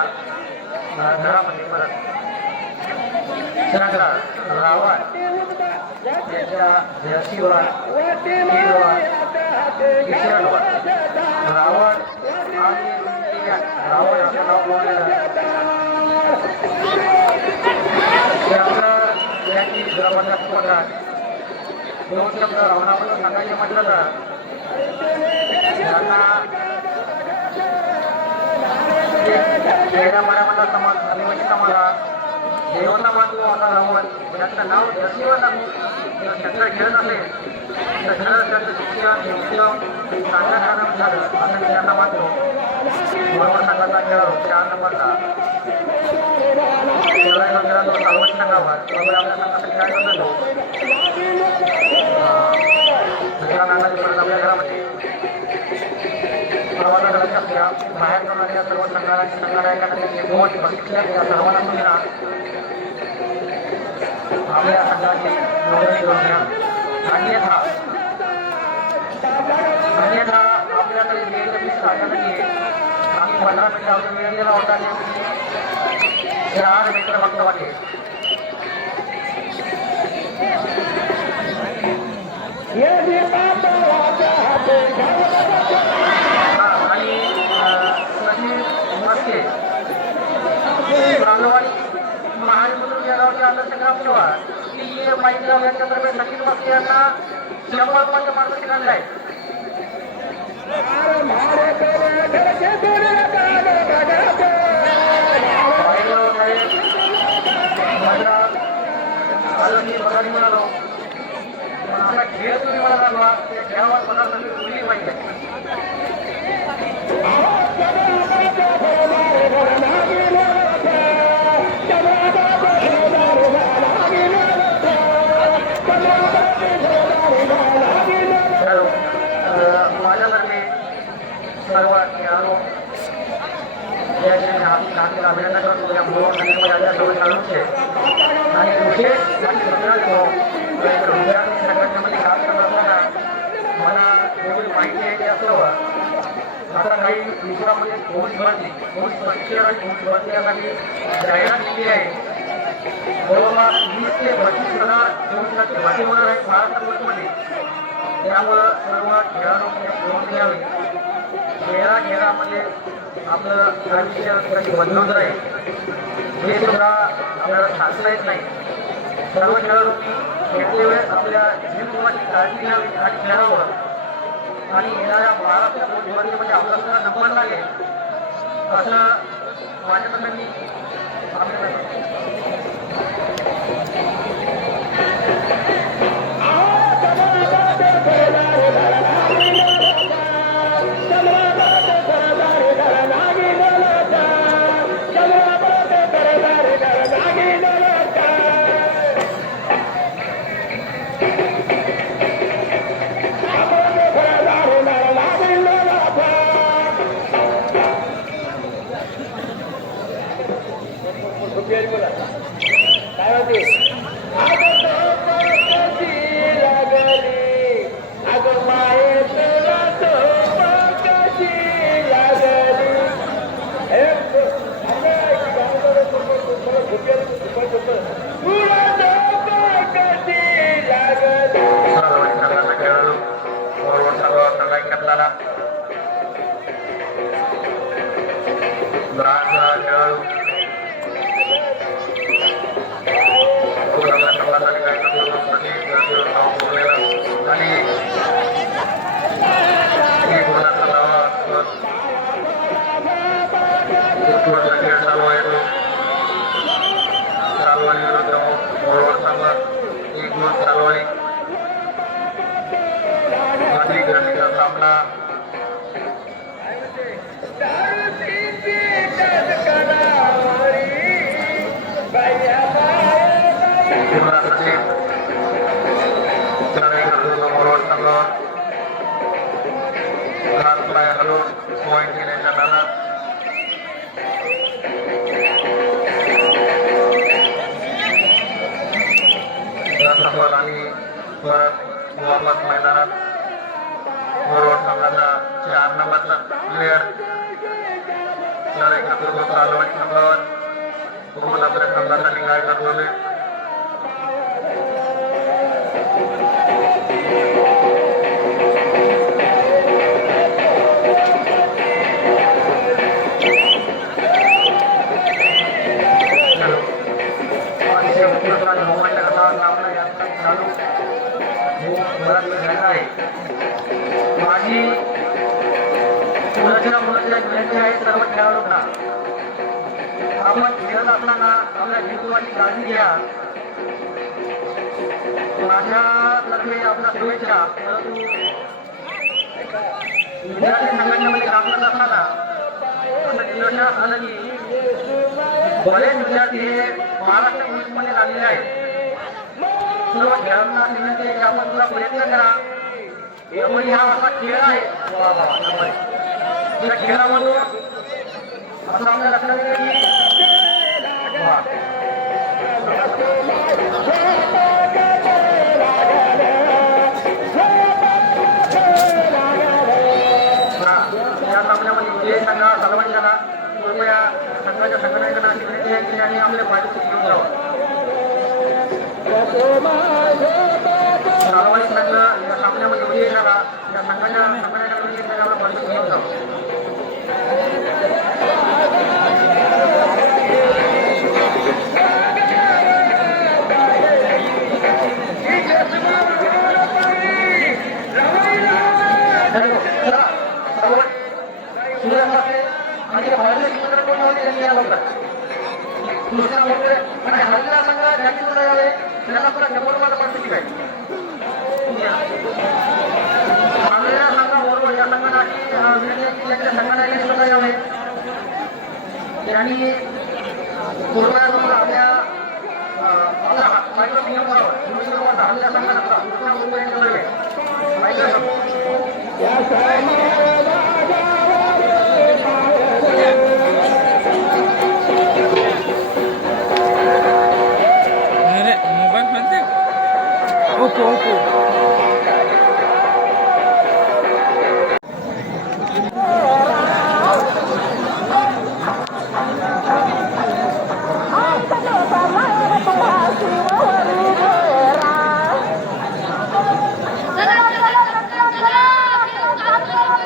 घरामध्ये परत त्यानंतर रावण त्याच्या जर्सीवर किशोरवर रावण आणि रावण असं नाव बोललेलं त्यानंतर त्याची जबरदस्त पटक 2 शब्द रावणाबद्दल सांगायचे म्हटलं तर त्यांना खेळण्या माऱ्यामधला समाज आदिवासी समाजात देवता मानतो असा रावण त्यांचं नाव जर्सीवर टाकून जर क्षेत्र खेळत असेल तर खरंच त्यांचं शिक्षण चांगल्या कारणात झालं असं मी त्यांना मानतो बरोबर संघाचा खेळाडू 4 नंबरचा खेळायचा खेळाडू सावंत संघावर बरोबर आपल्या संघाचा खेळ करतो आपल्या घरामध्ये सर्वांना लक्षात घ्या बाहेर जाणाऱ्या सर्व संघालयासाठी मोठ बघितल्या या सर्वांना सुद्धा आपल्या संघाची नोंदणी करून घ्या अन्यथा आपल्याकडे वेळ वीस लागण्यासाठी आम्ही 15 मिनिटावर वेळ दिला होता 4 मिनिटं फक्त वाटेल आणि सचिन मस्के रांगवाडी महालमधून या गावचे आदर्श ग्रामसेवा की माहिती यांच्यातर्फे सचिन मस्के यांना 100 रुपयाचं मार्गदर्शन आणलं आहे बघायला म्हणालो मला खेळ तुम्ही मला लागला त्या खेळावर पदार्थ तुम्ही पाहिजे माझ्यातर्फे सर्व खेळाडू हाती अभिनंदन करतो या खेळाडूंचे आणि विशेष संघटनेमध्ये काम करत असताना मला एवढी माहिती आहे की असं आता काही दिवसामध्ये पोलीस भरती आणि पोलीस भरती यासाठी जाहिरात केली आहे जवळपास 20 ते 32,000 पोलिसांची भरती होणार आहे महाराष्ट्र पोलीसमध्ये त्यामुळं सर्व खेळाडू घ्यावे खेळामध्ये आपलं आयुष्य कधी बदलवत आहे हे सुद्धा आपल्याला सांगता येत नाही. सर्व खेळाडूंनी खेळते वेळेस आपल्या जीवनाची काळजी घ्यावी आणि खेळावं आणि येणाऱ्या महाराष्ट्र स्पर्धेमध्ये आपला सुद्धा नंबर लागेल असं माझ्याकडनं मी अभिनंदन करतो. मैदानात संघाचा 4 नंबरचा प्लेयर चालवाई संघावर बघून आपल्या संघाचा निकाल ठरवले. माझी विनंती आहे सर्व खेळाडूंना, आपण खेळत असताना आपल्या जीवनाची काळजी घ्या. माझ्यातर्फे आपल्या शुभेच्छा. परंतु विद्यार्थी संघटनेमध्ये काम करत असताना असं निदर्शनास आलं की बरेच विद्यार्थी हे महाराष्ट्र पोलीसमध्ये आलेले आहेत. सर्व खेळाडूंना विनंती आहे की आपण तुला प्रयत्न करा. कबड्डी हा असा खेळ आहे, त्या खेळामधून असं आपल्या लक्षात येईल की या सामन्यामध्ये विजय संघ सर्वांना कृपया संघाच्या संघटनेकडे अशी विनंती आहे की त्यांनी आपले पाठीशी घेऊन जावं. सर्वांनी संघ या सामन्यामध्ये विजय झाला, या संघाच्या संघटनेकडे आपल्या पाठीशी घेऊन जावं. त्यांनी पूर्वयासमोर आपल्या धारलेल्या संघाचा अरे मोबाईल म्हणते ओप्पो चला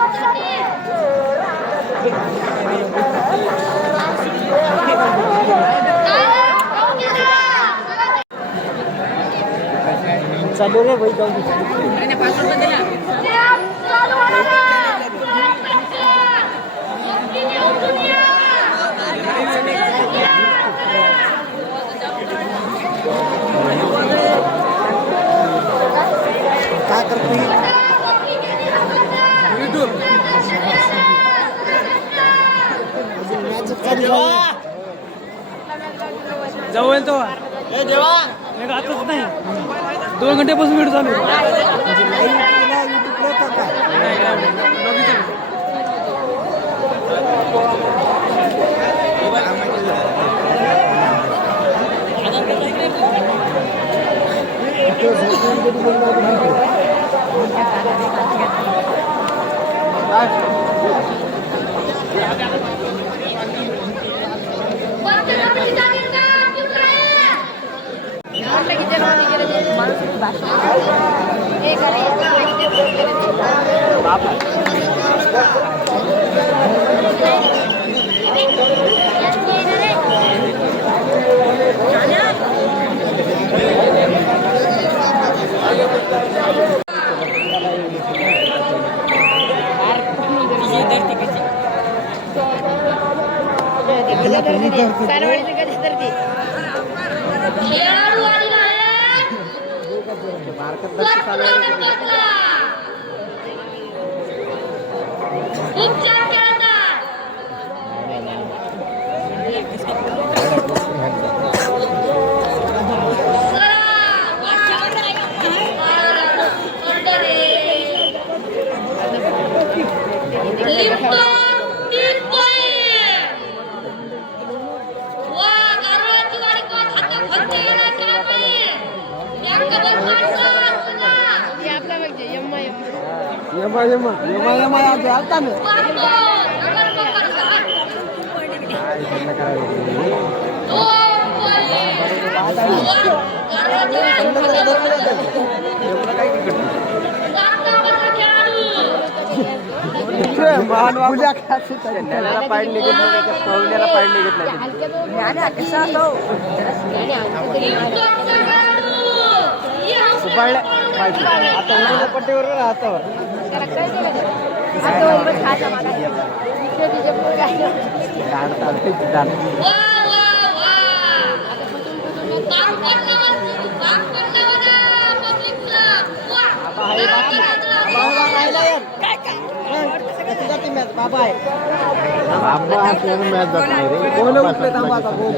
चालू रे भाई जाऊ काय करतो जवळ तो आताच नाही 2 घंट्यापासून व्हिडिओ चालू खेळाडू आलेला आहे खूप छान खेळतात आता ना पाणी निघत आता पट्टीवर हातावर बाबा आहे मॅच जात नाही रे कोण उठले थांबा आता बोल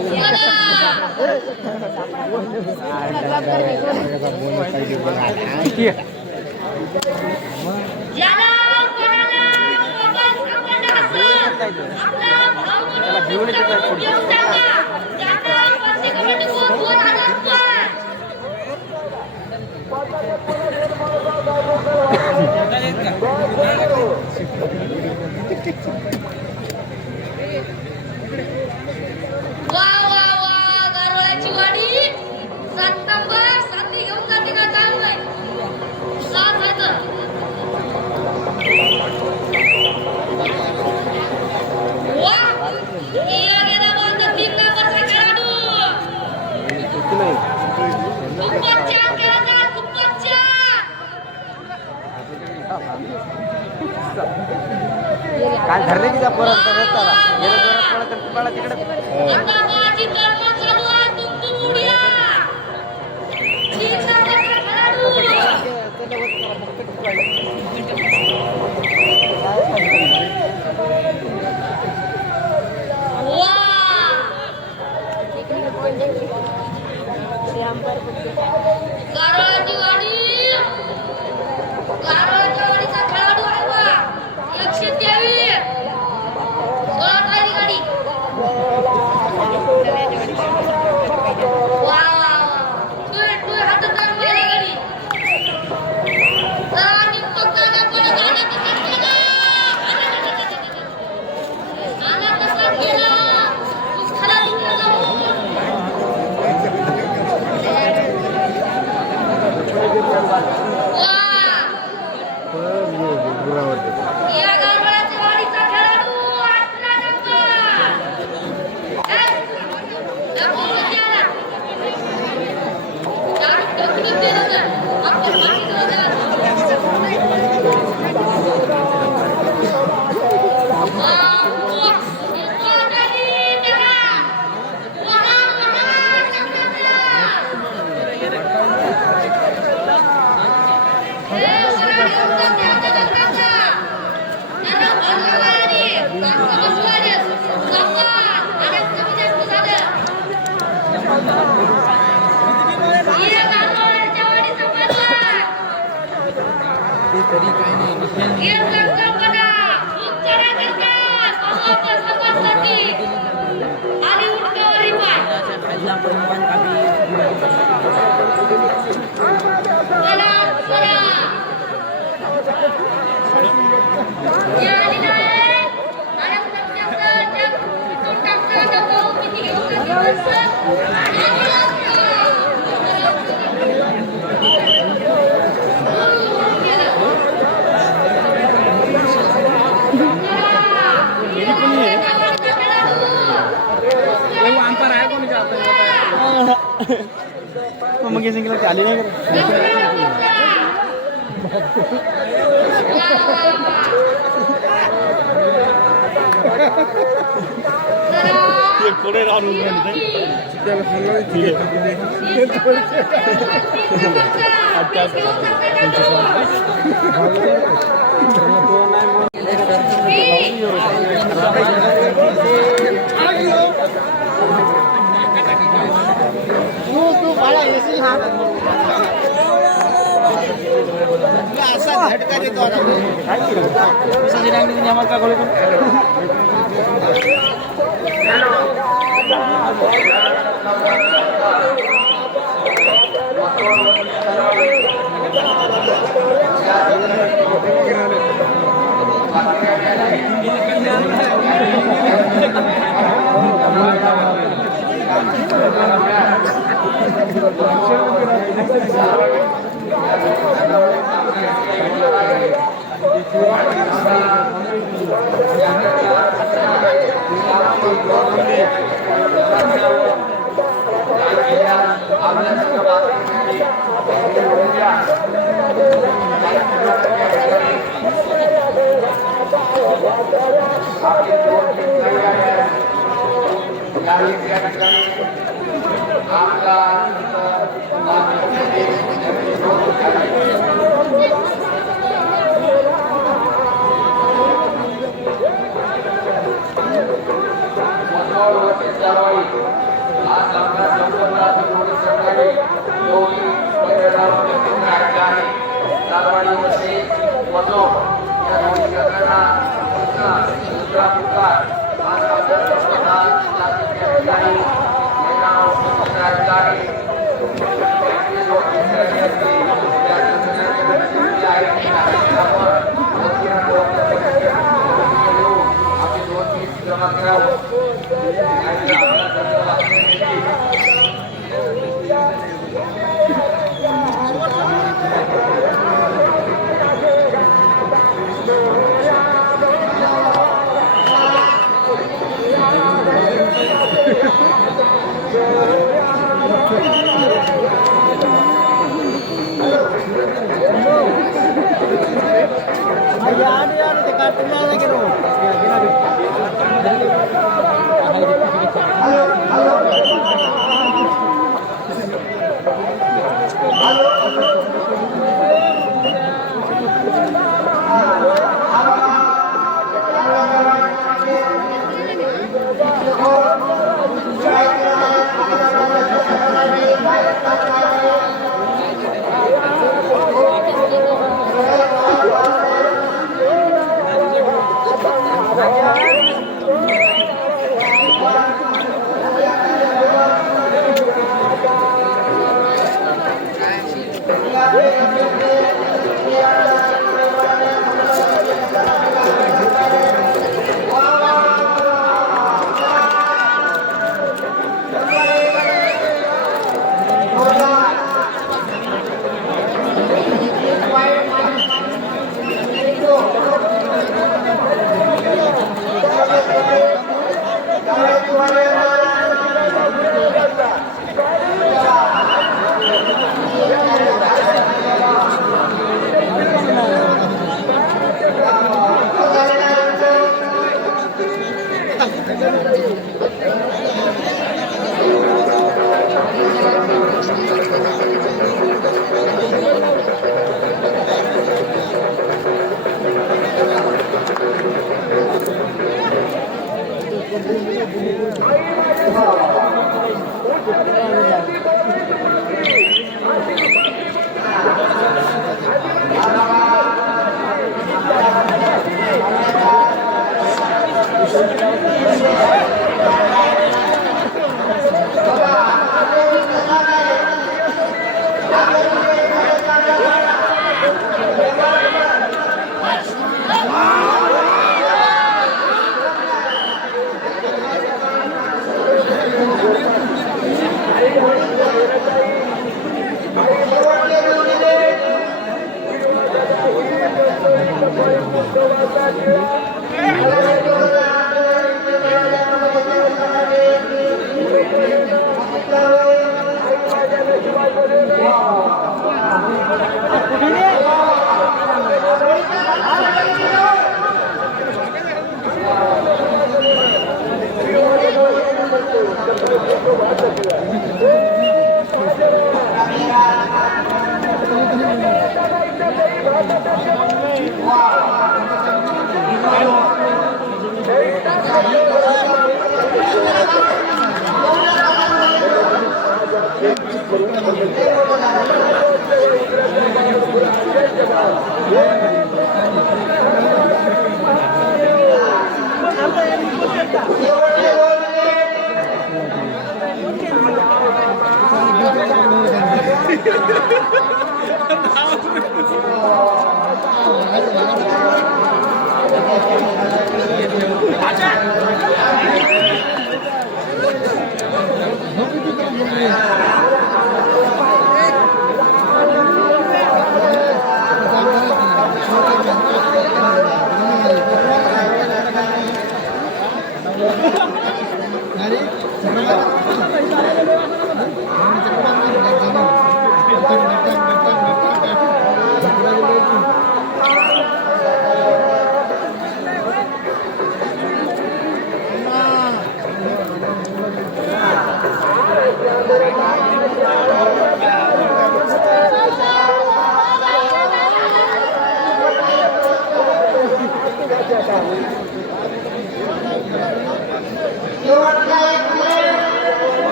काय धरले की पर्यंत रस्त्याला गेलं जोरात पडत तुम्हाला तिकडे आपण Yang pada bicara kertas apa seperti Ali Urka Ribat. Salam. Ya dinaik. Ada penjasa dan itu takkan ada bau kini itu diusir. Memagising kita kali ni. ये कोड़े राउंड में नहीं चल फलो ठीक वो तो बड़ा ऐसे ही हाथ असा झटका देतो आता कसा दिला मी आम्हाला का गोळे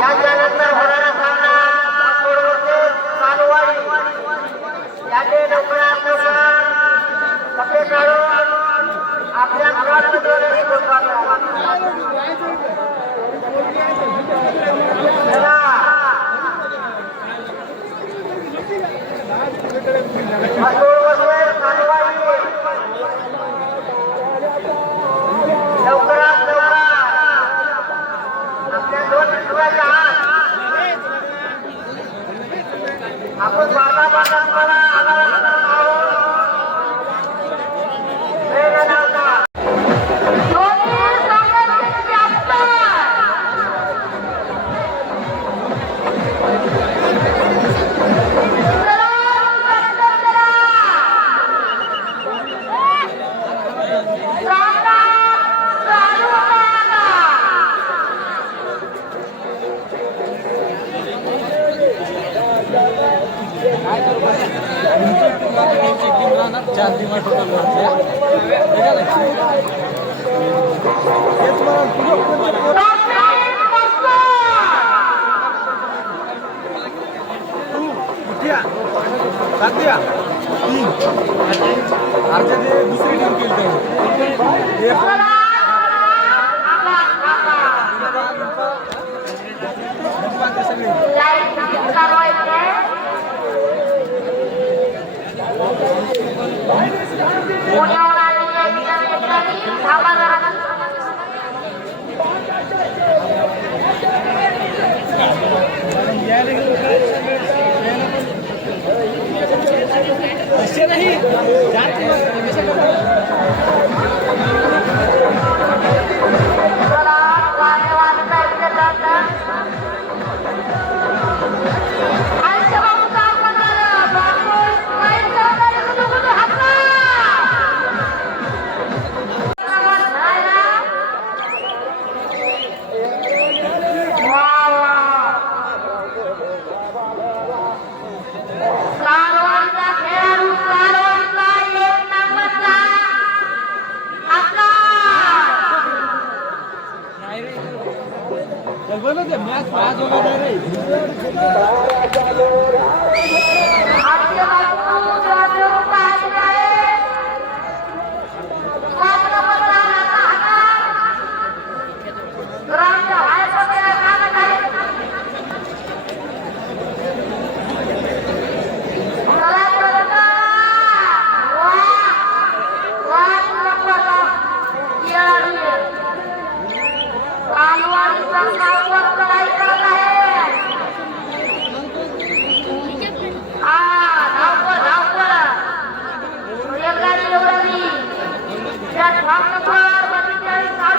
याच्यानंतर होणारा सामना कालवाडी याचे लवकरात लवकर कपडे काढून आपल्या घरामध्ये लवकरात लवकर आपल्या दोन मित्राच्या आपण बाबा आजच्या बाजूला